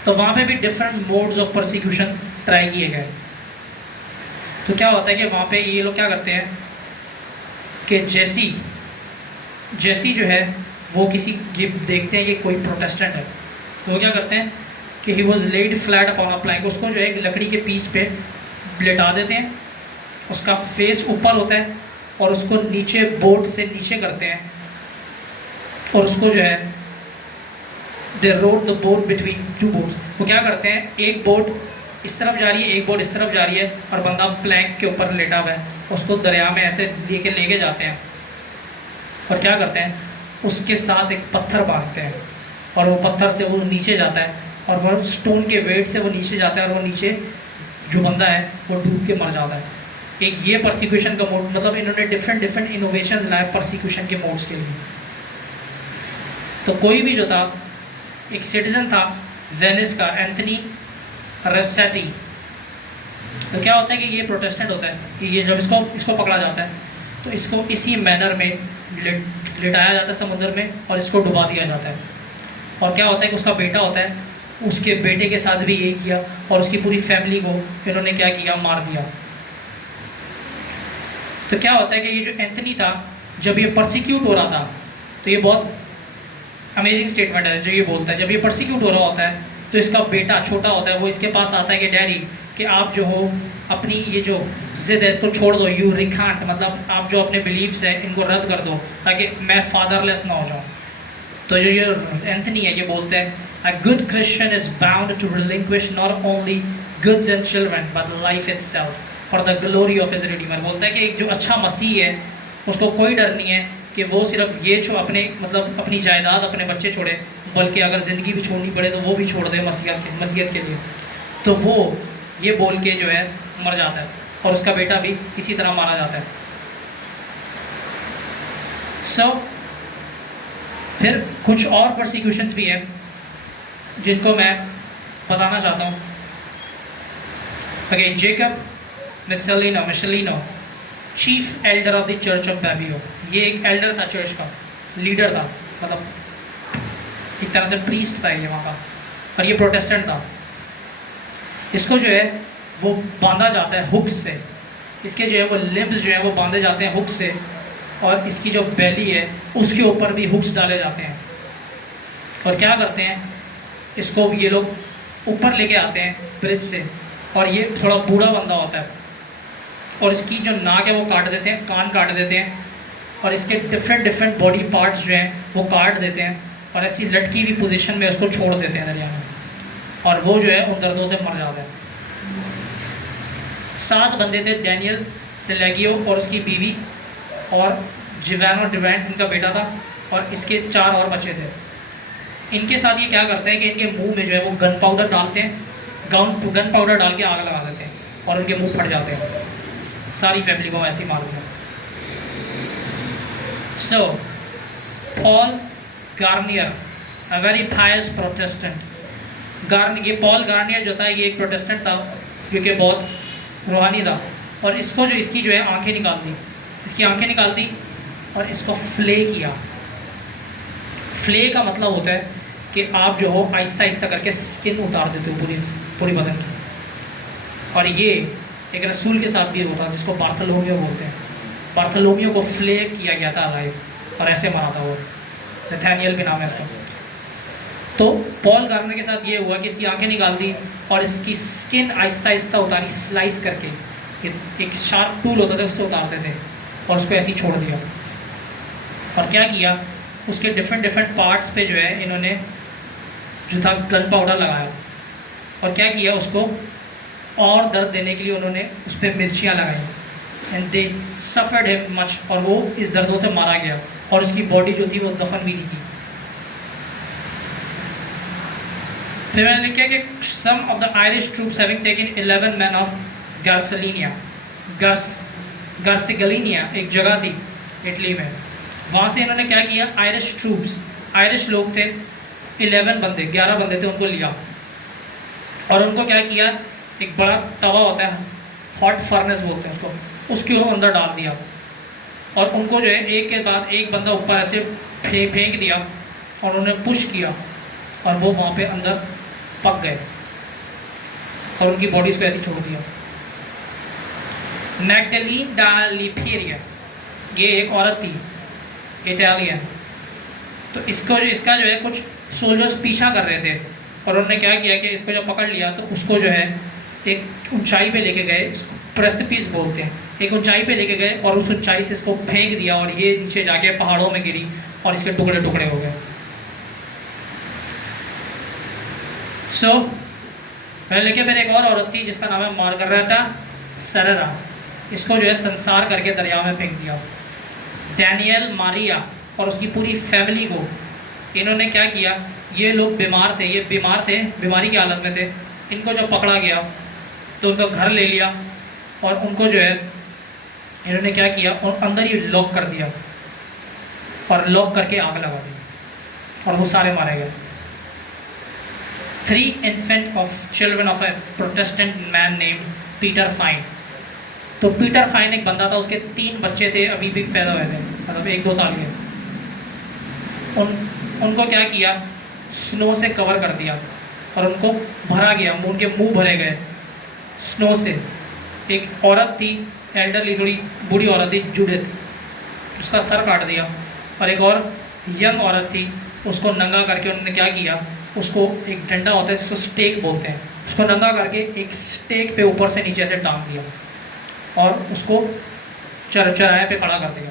तो वहाँ पे भी different modes of persecution try किए गए। तो क्या होता है कि वहाँ पे ये लोग क्या करते हैं कि जैसी जो है वो ये देखते हैं कि कोई प्रोटेस्टेंट है, तो वो क्या करते हैं कि he was laid flat upon a plank, उसको जो है एक लकड़ी के पीस पे लेटा देते हैं, उसका फेस ऊपर होता है, और उसको नीचे बोट से नीचे करते हैं, और उसको जो है they rode the boat between two boats. वो क्या करते हैं, एक बोट इस तरफ जा रही है, एक बोट इस तरफ जा रही है, और बंदा प्लैंक के ऊपर लेटा हुआ है, उसको दरिया में ऐसे लेके जाते हैं, और क्या करते हैं उसके साथ एक पत्थर बांधते हैं, और वो पत्थर से वो नीचे जाता है, और वो स्टोन के वेट से वो नीचे जाता है, और वो नीचे जो बंदा है वो डूब के मर जाता है। एक ये परसिक्यूशन का मोड, मतलब इन्होंने डिफरेंट इनोवेशंस लाए परसिक्यूशन के मोड्स के लिए। तो कोई भी जो था, एक सिटीजन था वेनिस का, एंथनी रसेटी। तो क्या होता है कि ये प्रोटेस्टेंट होता है कि ये जब इसको पकड़ा जाता है तो इसको इसी मैनर में लिटाया जाता है समुद्र में, और इसको डुबा दिया जाता है। और क्या होता है कि उसका बेटा होता है, उसके बेटे के साथ भी यही किया, और उसकी पूरी फैमिली को इन्होंने क्या किया, मार दिया। तो क्या होता है कि ये जो एंथनी था, जब ये परसिक्यूट हो रहा था तो ये बहुत अमेजिंग स्टेटमेंट है जो ये बोलता है, जब ये परसिक्यूट हो रहा होता है तो इसका बेटा छोटा होता है, वो इसके पास आता है कि डैडी कि आप जो हो अपनी ये जो ज़िद है इसको छोड़ दो, यू रिकांट, मतलब आप जो अपने बिलीव्स है इनको रद्द कर दो ताकि मैं फादरलेस ना हो जाऊँ। तो जो ये एंथनी है ये बोलते हैं a good Christian is bound to relinquish not only goods and children but life itself for the glory of his redeemer। बोलता है कि एक जो अच्छा मसीह है उसको कोई डर नहीं है कि वो सिर्फ ये अपने मतलब अपनी जायदाद अपने बच्चे छोड़े, बल्कि अगर ज़िंदगी भी छोड़नी पड़े तो वो भी छोड़ दे मसीहत के लिए। तो वो ये बोल के जो है मर जाता है और उसका बेटा भी इसी तरह मारा जाता है। फिर कुछ और परसिक्यूशंस भी हैं जिनको मैं बताना चाहता हूँ। Okay, Jacob Miscelino, chief elder of the church of Babylon. ये एक एल्डर था, चर्च का लीडर था, मतलब एक तरह से प्रीस्ट था ये वहाँ का, और ये प्रोटेस्टेंट था। इसको जो है वो बांधा जाता है हुक से, इसके जो है वो लिम्ब्स जो है वो बांधे जाते हैं हुक से, और इसकी जो बेली है उसके ऊपर भी हुक्स डाले जाते हैं। और क्या करते हैं, इसको ये लोग ऊपर लेके आते हैं ब्रिज से, और ये थोड़ा बूढ़ा बंदा होता है और इसकी जो नाक है वो काट देते हैं, कान काट देते हैं, और इसके डिफरेंट बॉडी पार्ट्स जो हैं वो काट देते हैं, और ऐसी लटकी हुई पोजीशन में उसको छोड़ देते हैं दरिया में, और वो जो है उन दर्दों से मर जाता है। 7 बंदे थे, डैनियल, सिलेगियो और उसकी बीवी, और जिवानो डिवेंट इनका बेटा था, और इसके 4 और बच्चे थे। इनके साथ ये क्या करते हैं कि इनके मुंह में जो है वो गन पाउडर डालते हैं, गन पाउडर डाल के आग लगा देते हैं और उनके मुंह फट जाते हैं। सारी फैमिली को ऐसे ही मार दिया। So Paul Garnier, a very pious Protestant. ये पॉल गार्नियर जो था ये एक प्रोटेस्टेंट था जो कि बहुत रूहानी था, और इसको जो इसकी जो है आंखें निकाल दी, इसकी आंखें निकाल दी और इसको फ्ले किया। फ्ले का मतलब होता है कि आप जो हो आहिस्ता आहिस्ता करके स्किन उतार देते हो पूरी बदन की। और ये एक रसूल के साथ भी होता है जिसको बार्थोलोमियो बोलते हैं। बार्थोलोमियो को फ्ले किया गया था लाइव, और ऐसे मारा था वो, नथानियल भी नाम है इसका। तो पॉल गार्नियर के साथ ये हुआ कि इसकी आंखें निकाल दी और इसकी स्किन आहिस्ता आहिस्ता उतारी, स्लाइस करके, एक शार्प टूल होता था उससे उतारते थे, और उसको ऐसे ही छोड़ दिया। और क्या किया, उसके डिफरेंट पार्ट्स पे जो है इन्होंने जो था गन पाउडर लगाया, और क्या किया, उसको और दर्द देने के लिए उन्होंने उस पर मिर्चियाँ लगाई, and they suffered him much, और वो इस दर्दों से मारा गया, और उसकी बॉडी जो थी वो दफन भी नहीं की। फिर मैंने लिखा कि some of the Irish troops having taken 11 man of गार्सिगलिनिया, एक जगह थी इटली में, वहाँ से इन्होंने क्या किया, आयरिश ट्रूप्स, आयरिश लोग थे 11 बंदे, 11 बंदे थे, उनको लिया और उनको क्या किया, एक बड़ा तवा होता है, हॉट फर्नेस बोलते हैं उसको, उसके अंदर डाल दिया, और उनको जो है एक के बाद एक बंदा ऊपर ऐसे फेंक दिया, और उन्हें पुश किया, और वो वहाँ पे अंदर पक गए, और उनकी बॉडीज़ को ऐसे छोड़ दिया। मैग्डलीन डा लिफेरिया, ये एक औरत थी इटालियन, तो इसका जो है कुछ सोल्जर्स पीछा कर रहे थे, और उन्होंने क्या किया कि इसको जब पकड़ लिया तो उसको जो है एक ऊंचाई पे लेके गए, इसको प्रेसिपिस बोलते हैं, एक ऊंचाई पे लेके गए और उस ऊंचाई से इसको फेंक दिया, और ये नीचे जाके पहाड़ों में गिरी और इसके टुकड़े टुकड़े हो गए। मैंने लेके फिर एक और औरत थी जिसका नाम है मार्गरेटा सेरेरा, इसको जो है संसार करके दरिया में फेंक दिया। डैनियल, मारिया और उसकी पूरी फैमिली को इन्होंने क्या किया, ये लोग बीमार थे, बीमारी की हालत में थे, इनको जब पकड़ा गया तो उनका घर ले लिया, और उनको जो है इन्होंने क्या किया, और अंदर ही लॉक कर दिया, और लॉक करके आग लगा दी, और वो सारे मारे गए। 3 infant of children of a Protestant man named Peter fine. तो पीटर फाइन एक बंदा था, उसके 3 बच्चे थे, अभी भी पैदा हुए थे, मतलब 1-2 साल के। उनको क्या किया, स्नो से कवर कर दिया, और उनको भरा गया, उनके मुंह भरे गए स्नो से। एक औरत थी, एल्डरली, थोड़ी बूढ़ी औरत थी, जूडिथ, उसका सर काट दिया, और एक और यंग औरत थी, उसको नंगा करके उन्होंने क्या किया, उसको एक डंडा होता है जिसको स्टेक बोलते हैं, उसको नंगा करके एक स्टेक पे ऊपर से नीचे से टांग दिया और उसको चराहे पे खड़ा कर दिया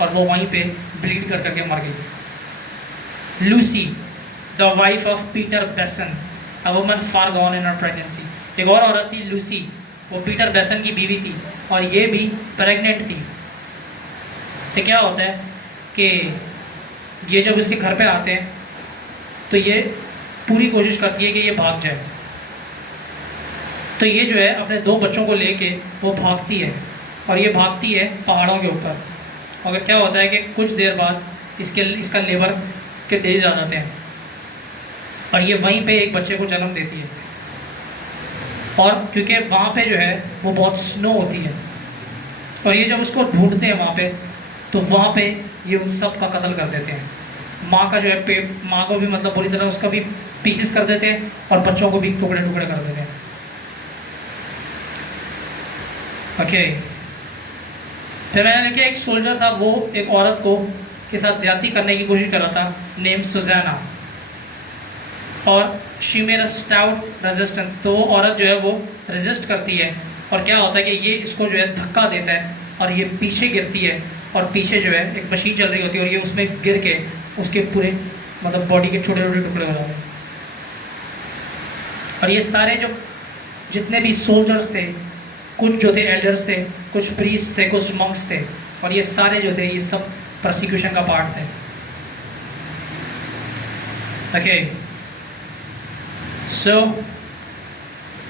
और वो वहीं पे ब्लीड कर करके मर गई। Lucy the wife of Peter Besson, a woman far gone in her pregnancy. एक और औरत थी लूसी, वो पीटर बेसन की बीवी थी और ये भी प्रेग्नेंट थी। तो क्या होता है कि ये जब इसके घर पे आते हैं तो ये पूरी कोशिश करती है कि ये भाग जाए। तो ये जो है अपने 2 बच्चों को लेके वो भागती है और ये भागती है पहाड़ों के ऊपर। और क्या होता है कि कुछ देर बाद इसका लेबर के डेज आ जाते हैं और ये वहीं पे एक बच्चे को जन्म देती है। और क्योंकि वहाँ पे जो है वो बहुत स्नो होती है और ये जब उसको ढूंढते हैं वहाँ पे, तो वहाँ पे ये उन सब का कत्ल कर देते हैं। माँ का जो है माँ को भी मतलब बुरी तरह उसका भी पीसेस कर देते हैं और बच्चों को भी टुकड़े टुकड़े कर देते हैं। ओके, फिर मैंने देखा एक सोल्जर था, वो एक औरत को के साथ ज्यादती करने की कोशिश कर रहा था, नेम सुजैना, और she made a stout resistance. तो वो औरत जो है वो रेजिस्ट करती है और क्या होता है कि ये इसको जो है धक्का देता है और ये पीछे गिरती है और पीछे जो है एक मशीन चल रही होती है और ये उसमें गिर के उसके पूरे मतलब बॉडी के छोटे छोटे टुकड़े हो जाते हैं। और ये सारे जो जितने भी सोल्जर्स थे, कुछ जो थे एल्डर्स थे, कुछ प्रीस्ट थे, कुछ मंक्स थे, और ये सारे जो थे ये सब प्रोसिक्यूशन का पार्ट थे। Okay, so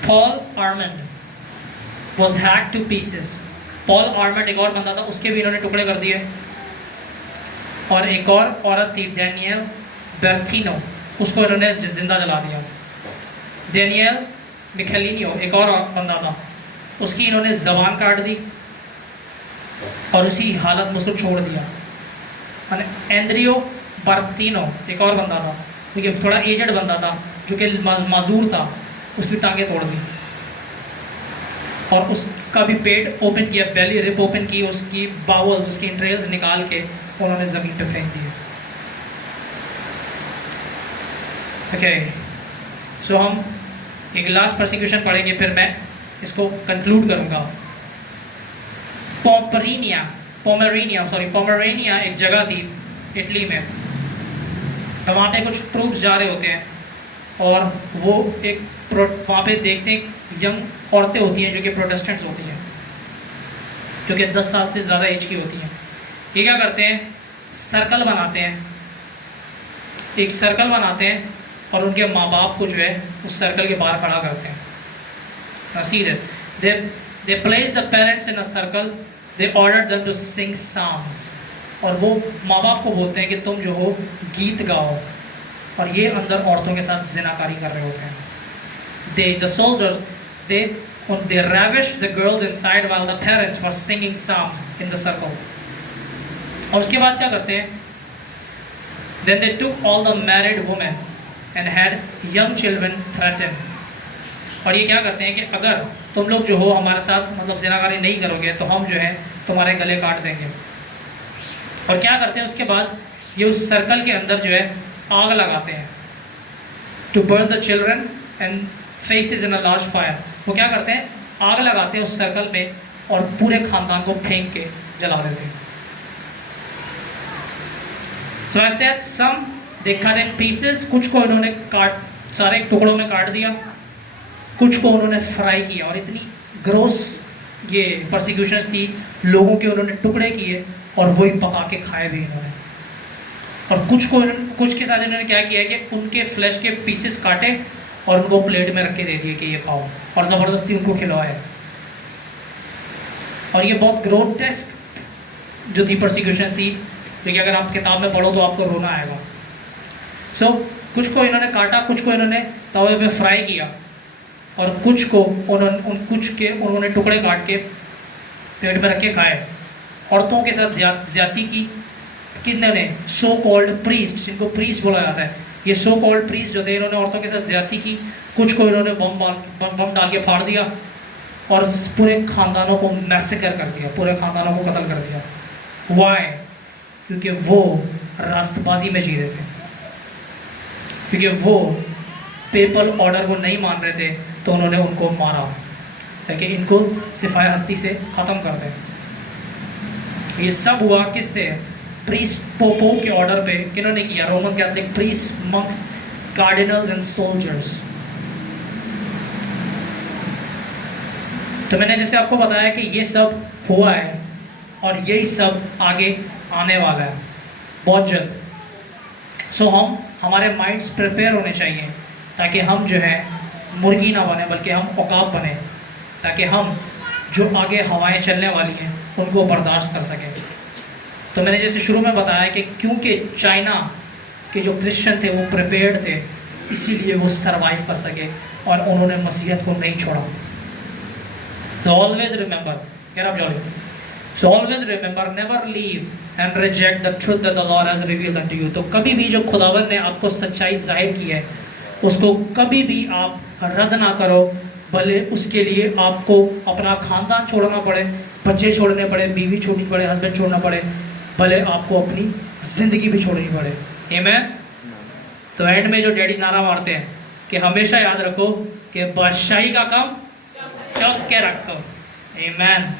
Paul Armand was hacked to pieces। Paul Armand एक और बंदा था, उसके भी इन्होंने टुकड़े कर दिए। और एक और औरत थी डैनियल बेर्थिनो, उसको इन्होंने जिंदा जला दिया। डैनियल मिखेलिनियो एक और बंदा था, उसकी इन्होंने ज़बान काट दी और उसी हालत में उसको छोड़ दिया। और एंड्रियो बार्तिनो एक और बंदा था, क्योंकि थोड़ा एजड बंदा था जो कि माजूर था, उसकी टांगें तोड़ दी और उसका भी पेट ओपन किया, बेली रिप ओपन की, उसकी बावल्स, उसकी इंट्रेल्स निकाल के उन्होंने ज़मीन पे फेंक दिए। ओके, सो हम एक लास्ट प्रोसिक्यूशन पढ़ेंगे, फिर मैं इसको कंक्लूड करूँगा। पोमेरेनिया एक जगह थी इटली में, तो वहाँ पे कुछ ट्रूप्स जा रहे होते हैं और वो एक वहाँ पे देखते हैं यंग औरतें होती हैं जो कि प्रोटेस्टेंट्स होती हैं, जो कि 10 साल से ज़्यादा एज की होती हैं। ये क्या करते हैं, सर्कल बनाते हैं, एक सर्कल बनाते हैं और उनके माँ बाप को जो है उस सर्कल के बाहर खड़ा करते हैं। Now see this, they place the parents in a circle, they ordered them to sing psalms, और वो माँ बाप को बोलते हैं कि तुम जो हो गीत गाओ, और ये अंदर औरतों के साथ जिनाकारी कर रहे होते हैं। The soldiers, they ravished the girls inside while the parents were singing psalms in the circle। और उसके बाद क्या करते हैं, then they took all the married women and had young children threatened। और ये क्या करते हैं कि अगर तुम लोग जो हो हमारे साथ मतलब जिनाकारी नहीं करोगे तो हम जो है तुम्हारे गले काट देंगे। और क्या करते हैं उसके बाद, ये उस सर्कल के अंदर जो है आग लगाते हैं, to burn the children and faces in a large fire. वो क्या करते हैं, आग लगाते हैं उस सर्कल में और पूरे खानदान को फेंक के जला देते हैं। So I said some they cut in pieces, कुछ को इन्होंने सारे टुकड़ों में काट दिया, कुछ को उन्होंने फ्राई किया, और इतनी ग्रोस ये परसिक्यूशंस थी, लोगों के उन्होंने टुकड़े किए और वही पका के खाए भी इन्होंने। और कुछ के साथ इन्होंने क्या किया कि उनके फ्लैश के पीसेस काटे और उनको प्लेट में रख के दे दिए कि ये खाओ, और ज़बरदस्ती उनको खिलवाया। और ये बहुत ग्रोटेस्क जो थी परसिक्यूशंस थी, क्योंकि अगर आप किताब में पढ़ो तो आपको रोना आएगा। सो कुछ को इन्होंने काटा, कुछ को इन्होंने तवे पे फ्राई किया, और कुछ को उन्होंने टुकड़े काट के पेट में रख के खाए। औरतों के साथ ज्यादती की कितने ने, सो कॉल्ड प्रीस्ट, जिनको प्रीस्ट बोला जाता है, ये सो कॉल्ड प्रीस्ट जो थे इन्होंने औरतों के साथ ज्यादती की। कुछ को इन्होंने बम डाल के फाड़ दिया और पूरे खानदानों को मैसेकर कर दिया, पूरे खानदानों को कत्ल कर दिया। वाई? क्योंकि वो रास्तबाजी में जी रहे थे, क्योंकि वो पेपल ऑर्डर को नहीं मान रहे थे, तो उन्होंने उनको मारा ताकि इनको सिफाय हस्ती से ख़त्म कर दें। ये सब हुआ किससे? प्रीस्ट पोपो के ऑर्डर पे। किन्होंने किया? Roman Catholic priest, monks, cardinals and soldiers. तो मैंने जैसे आपको बताया कि ये सब हुआ है और यही सब आगे आने वाला है बहुत जल्द। सो हमारे माइंड्स प्रिपेयर होने चाहिए ताकि हम जो है मुर्गी ना बने बल्कि हम औकाब बने, ताकि हम जो आगे हवाएं चलने वाली हैं उनको बर्दाश्त कर सकें। तो मैंने जैसे शुरू में बताया कि क्योंकि चाइना के जो क्रिश्चियन थे वो प्रिपेयर्ड थे, इसीलिए वो सरवाइव कर सके और उन्होंने मसीहत को नहीं छोड़ा। तो ऑलवेज रिमेंबर, यार आप jolly, so always remember, never leave and reject the truth that the Lord has revealed unto you. तो कभी भी जो खुदावन ने आपको सच्चाई जाहिर की है उसको कभी भी आप रद्द ना करो, भले उसके लिए आपको अपना खानदान छोड़ना पड़े, बच्चे छोड़ने पड़े, बीवी छोड़नी पड़े, हस्बैंड छोड़ना पड़े, भले आपको अपनी ज़िंदगी भी छोड़नी पड़े। आमीन। तो एंड में जो डैडी नारा मारते हैं कि हमेशा याद रखो कि बादशाही का काम चौक के रखो। आमीन।